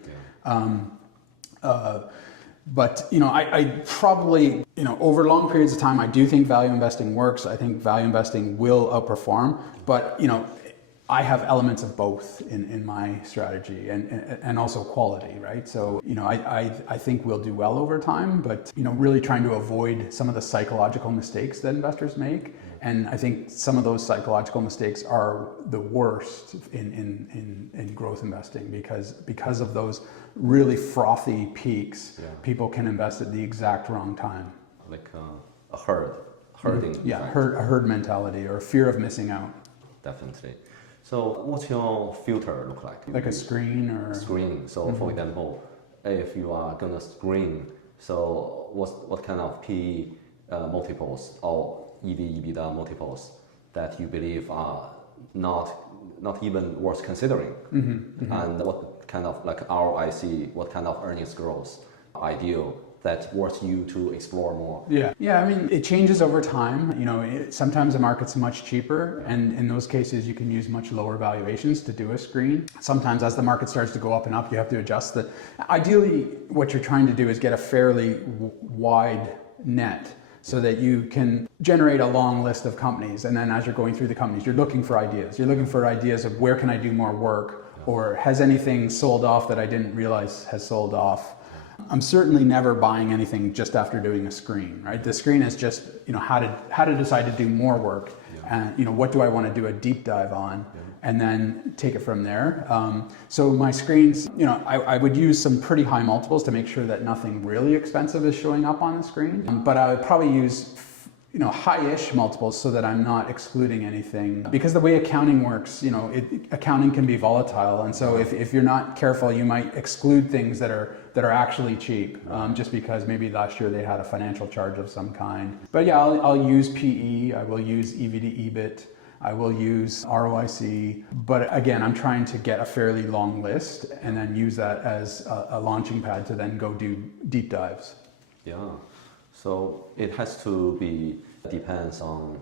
But I probably over long periods of time, I do think value investing works. I think value investing will outperform, but I have elements of both in my strategy, and also quality, right? So, I think we'll do well over time, but, really trying to avoid some of the psychological mistakes that investors make. And I think some of those psychological mistakes are the worst in growth investing, because of those really frothy peaks. People can invest at the exact wrong time. Like a herding. Yeah, a herd mentality, or fear of missing out. Definitely. So what's your filter look like? Like a screen or? Screening. So for example, if you are gonna screen, so what kind of PE multiples or EV/EBITDA multiples that you believe are not even worth considering? And what kind of like ROIC, what kind of earnings growth ideal that's worth you to explore more? Yeah. I mean, it changes over time. Sometimes the market's much cheaper, and in those cases, you can use much lower valuations to do a screen. Sometimes, as the market starts to go up and up, you have to adjust the. Ideally, what you're trying to do is get a fairly wide net, so that you can generate a long list of companies. And then as you're going through the companies, you're looking for ideas. You're looking for ideas of where can I do more work, or has anything sold off that I didn't realize has sold off. I'm certainly never buying anything just after doing a screen, right? The screen is just, how to decide to do more work, and what do I want to do a deep dive on, and then take it from there. So my screens, I would use some pretty high multiples to make sure that nothing really expensive is showing up on the screen. But I would probably use high-ish multiples so that I'm not excluding anything. Because the way accounting works, accounting can be volatile. And so if you're not careful, you might exclude things that are actually cheap, just because maybe last year they had a financial charge of some kind. But yeah, I'll use PE, I will use EV to EBIT, I will use ROIC, but again, I'm trying to get a fairly long list and then use that as a launching pad to then go do deep dives. Yeah, so it has to be, depends on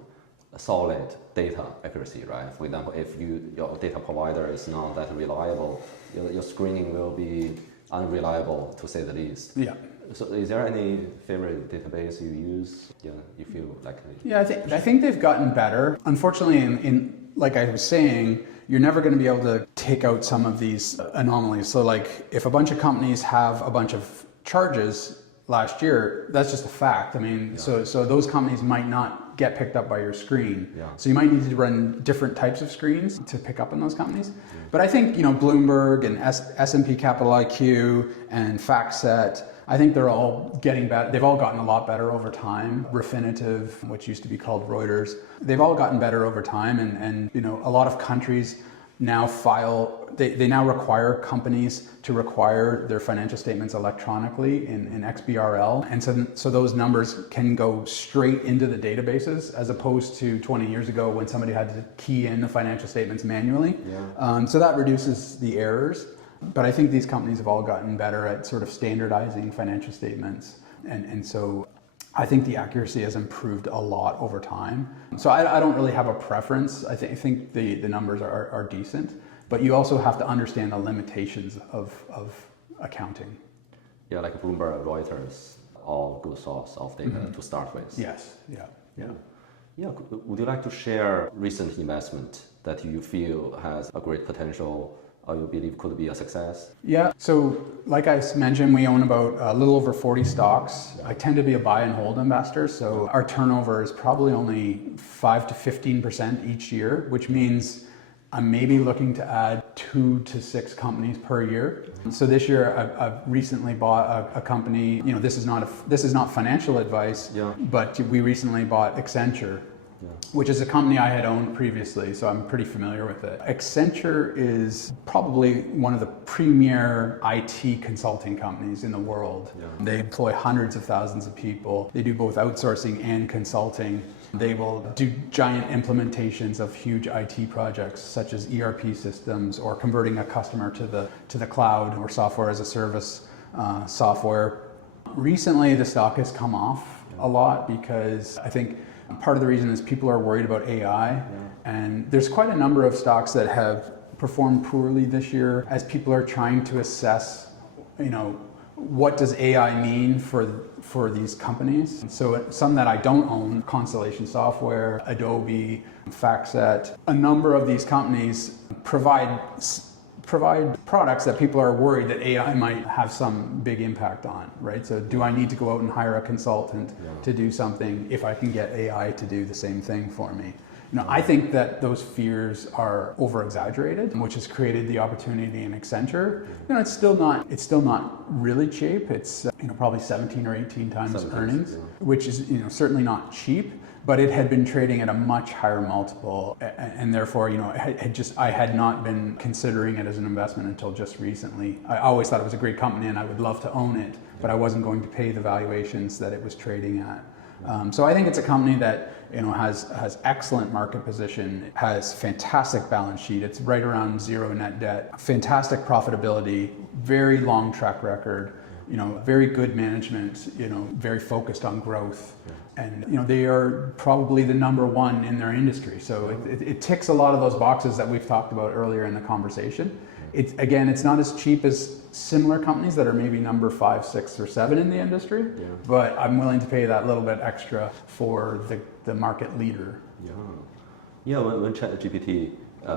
solid data accuracy, right? For example, if your data provider is not that reliable, your screening will be unreliable, to say the least. Yeah. So is there any favorite database you use? Yeah, you feel like I think they've gotten better. Unfortunately, in like I was saying, you're never going to be able to take out some of these anomalies. So like if a bunch of companies have a bunch of charges last year, that's just a fact. I mean, so those companies might not get picked up by your screen. Yeah. So you might need to run different types of screens to pick up on those companies. Yeah. But I think, Bloomberg and S&P Capital IQ and FactSet, I think they're all getting better. They've all gotten a lot better over time. Refinitiv, which used to be called Reuters, they've all gotten better over time. And a lot of countries now they now require companies to require their financial statements electronically in XBRL. And so those numbers can go straight into the databases, as opposed to 20 years ago when somebody had to key in the financial statements manually. Yeah. So that reduces the errors. But I think these companies have all gotten better at sort of standardizing financial statements. And so I think the accuracy has improved a lot over time. So I don't really have a preference. I think the numbers are decent, but you also have to understand the limitations of accounting. Yeah, like Bloomberg, Reuters, all good source of data to start with. Yes, yeah. Would you like to share recent investment that you feel has a great potential or you believe could be a success? Yeah, so like I mentioned, we own about a little over 40 stocks. I tend to be a buy and hold investor, so our turnover is probably only 5 to 15% each year, which means I'm maybe looking to add 2 to 6 companies per year. So this year I've recently bought a company, this is not financial advice, but we recently bought Accenture. Yeah. Which is a company I had owned previously, so I'm pretty familiar with it. Accenture is probably one of the premier IT consulting companies in the world. Yeah. They employ hundreds of thousands of people. They do both outsourcing and consulting. They will do giant implementations of huge IT projects, such as ERP systems or converting a customer to the cloud or software as a service software. Recently, the stock has come off a lot because I think part of the reason is people are worried about AI, and there's quite a number of stocks that have performed poorly this year as people are trying to assess, what does AI mean for these companies. So some that I don't own, Constellation Software, Adobe, FactSet, a number of these companies provide products that people are worried that AI might have some big impact on, right? So do I need to go out and hire a consultant to do something if I can get AI to do the same thing for me? I think that those fears are over-exaggerated, which has created the opportunity in Accenture. It's still not really cheap. It's probably 17 or 18 times earnings, which is certainly not cheap. But it had been trading at a much higher multiple, and therefore, I had not been considering it as an investment until just recently. I always thought it was a great company and I would love to own it, but I wasn't going to pay the valuations that it was trading at. So I think it's a company that has excellent market position, has fantastic balance sheet. It's right around zero net debt, fantastic profitability, very long track record. very good management, very focused on growth. And, they are probably the number one in their industry. So it ticks a lot of those boxes that we've talked about earlier in the conversation. It's not as cheap as similar companies that are maybe number 5, 6, or 7 in the industry, but I'm willing to pay that little bit extra for the market leader. When ChatGPT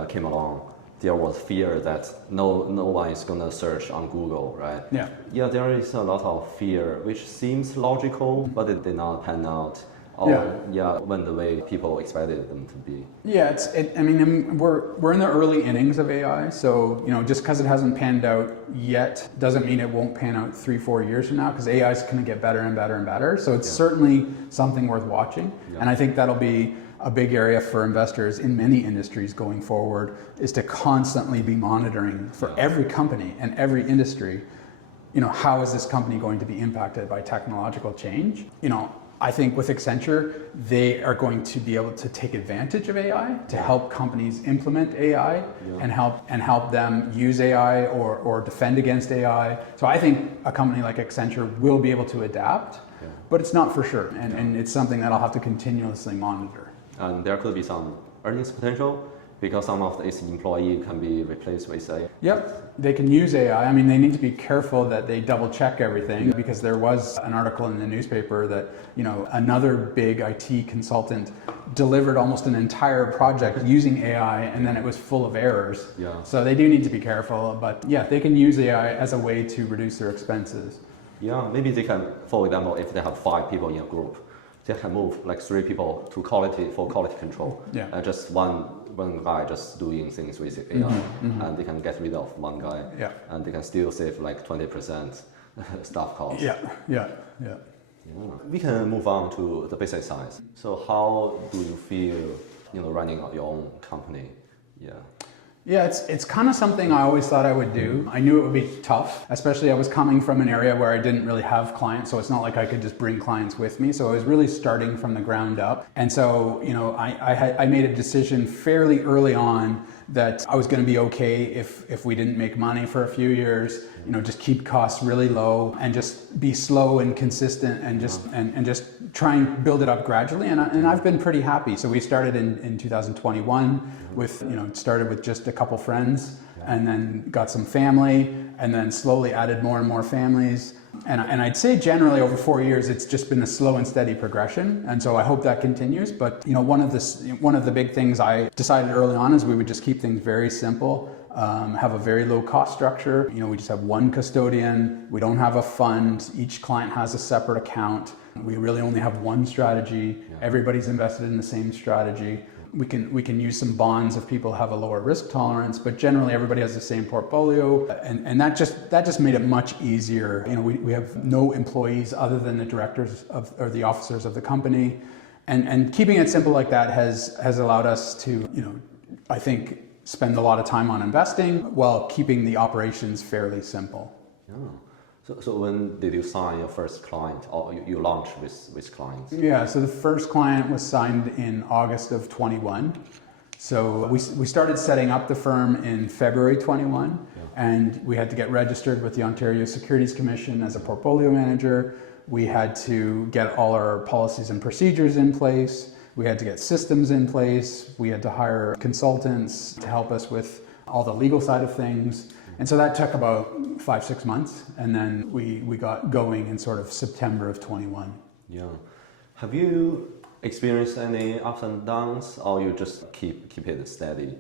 came along, there was fear that no one is going to search on Google, right? There is a lot of fear, which seems logical, but it did not pan out. When the way people expected them to be. We're in the early innings of AI, so just because it hasn't panned out yet doesn't mean it won't pan out 3-4 years from now, because AI is going to get better and better and better. So it's certainly something worth watching, and I think that'll be a big area for investors in many industries going forward, is to constantly be monitoring for every company and every industry, how is this company going to be impacted by technological change? I think with Accenture, they are going to be able to take advantage of AI to help companies implement AI and help them use AI or defend against AI. So I think a company like Accenture will be able to adapt, but it's not for sure, and it's something that I'll have to continuously monitor. And there could be some earnings potential because some of its employees can be replaced with AI. They can use AI. They need to be careful that they double check everything, because there was an article in the newspaper that, another big IT consultant delivered almost an entire project using AI, and then it was full of errors. So they do need to be careful, but they can use AI as a way to reduce their expenses. Maybe they can, for example, if they have 5 people in a group, they can move like 3 people to quality control. Just one guy just doing things with AI, and they can get rid of one guy, and they can still save like 20% staff costs. We can move on to the business side. So how do you feel, running your own company? It's kind of something I always thought I would do. I knew it would be tough, especially I was coming from an area where I didn't really have clients, so it's not like I could just bring clients with me. So I was really starting from the ground up. And so, I made a decision fairly early on that I was going to be okay if we didn't make money for a few years, just keep costs really low and just be slow and consistent and just try and build it up gradually. And I've been pretty happy. So we started in 2021 with, started with just a couple friends, and then got some family, and then slowly added more and more families. And I'd say generally over 4 years, it's just been a slow and steady progression. And so I hope that continues. But one of the big things I decided early on is we would just keep things very simple, have a very low cost structure. We just have one custodian. We don't have a fund. Each client has a separate account. We really only have one strategy. Everybody's invested in the same strategy. We can use some bonds if people have a lower risk tolerance, but generally everybody has the same portfolio, and that just made it much easier. We have no employees other than the directors or the officers of the company, and keeping it simple like that has allowed us to, I think, spend a lot of time on investing while keeping the operations fairly simple. So when did you sign your first client, or you launched with clients? So the first client was signed in August of 21. So we started setting up the firm in February 21, and we had to get registered with the Ontario Securities Commission as a portfolio manager. We had to get all our policies and procedures in place. We had to get systems in place. We had to hire consultants to help us with all the legal side of things. And so that took about 5-6 months, and then we got going in sort of September of 21. Have you experienced any ups and downs, or you just keep it steady?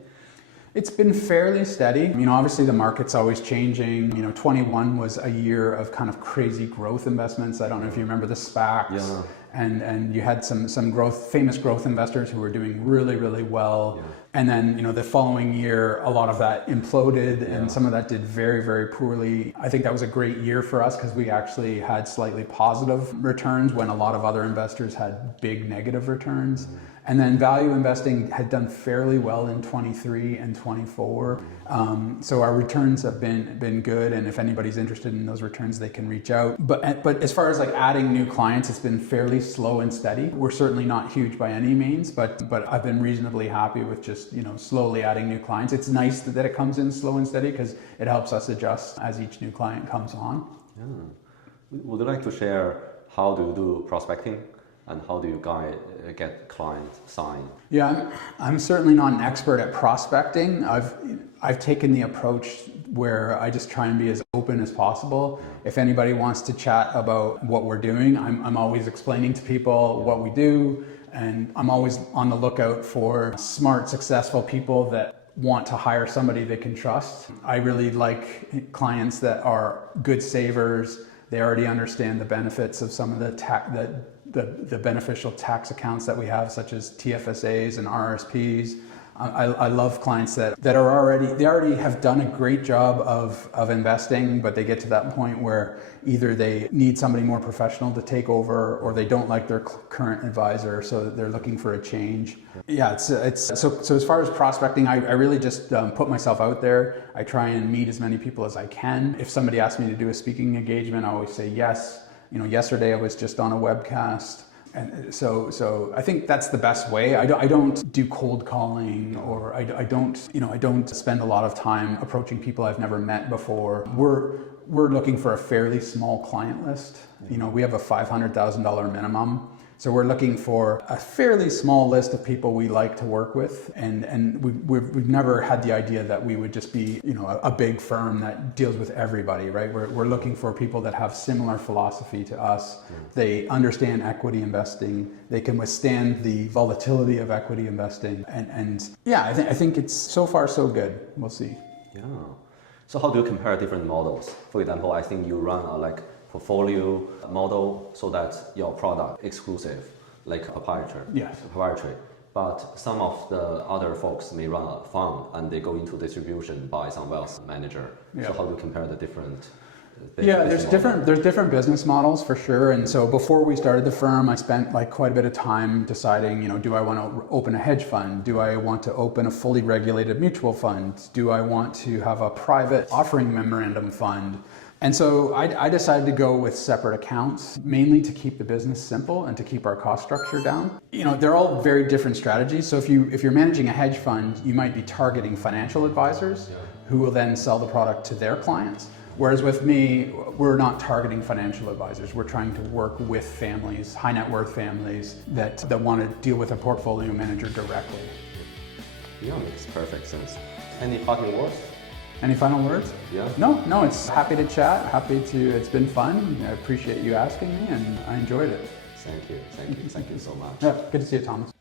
It's been fairly steady. Obviously the market's always changing. 21 was a year of kind of crazy growth investments. I don't know if you remember the SPACs. And you had some famous growth investors who were doing really, really well. And then, the following year, a lot of that imploded, and some of that did very, very poorly. I think that was a great year for us because we actually had slightly positive returns when a lot of other investors had big negative returns. And then value investing had done fairly well in 23 and 24. So our returns have been good, and if anybody's interested in those returns, they can reach out. But as far as like adding new clients, it's been fairly slow and steady. We're certainly not huge by any means, but I've been reasonably happy with just slowly adding new clients. It's nice that it comes in slow and steady because it helps us adjust as each new client comes on. Would you like to share how do you do prospecting and how do you get clients signed? Yeah, I'm certainly not an expert at prospecting. I've taken the approach where I just try and be as open as possible. If anybody wants to chat about what we're doing, I'm always explaining to people what we do, and I'm always on the lookout for smart, successful people that want to hire somebody they can trust. I really like clients that are good savers. They already understand the benefits of some of the beneficial tax accounts that we have, such as TFSAs and RSPs. I love clients that already have done a great job of investing, but they get to that point where either they need somebody more professional to take over, or they don't like their current advisor, so they're looking for a change. Yeah, so as far as prospecting, I really just put myself out there. I try and meet as many people as I can. If somebody asks me to do a speaking engagement, I always say yes. You know, yesterday I was just on a webcast. And so I think that's the best way. I don't do cold calling, or I don't spend a lot of time approaching people I've never met before. We're looking for a fairly small client list. You know, we have a $500,000 minimum. So we're looking for a fairly small list of people we like to work with, and we've never had the idea that we would just be, you know, a big firm that deals with everybody, right? We're looking for people that have similar philosophy to us. They understand equity investing. They can withstand the volatility of equity investing, and yeah, I think it's so far so good. We'll see. Yeah. So how do you compare different models? For example, I think you run a portfolio model so that your product exclusive, like proprietary. Yes. Proprietary. But some of the other folks may run a fund and they go into distribution by some wealth manager. Yeah. So how do you compare the different? There's different business models for sure. And so before we started the firm, I spent quite a bit of time deciding, you know, do I want to open a hedge fund? Do I want to open a fully regulated mutual fund? Do I want to have a private offering memorandum fund? And so I decided to go with separate accounts, mainly to keep the business simple and to keep our cost structure down. You know, they're all very different strategies. So if you're managing a hedge fund, you might be targeting financial advisors who will then sell the product to their clients. Whereas with me, we're not targeting financial advisors. We're trying to work with families, high net worth families that want to deal with a portfolio manager directly. Yeah, makes perfect sense. Any parting words? Any final words? Yeah. No, it's happy to chat. It's been fun. I appreciate you asking me, and I enjoyed it. Thank you so much. Yeah, good to see you, Thomas.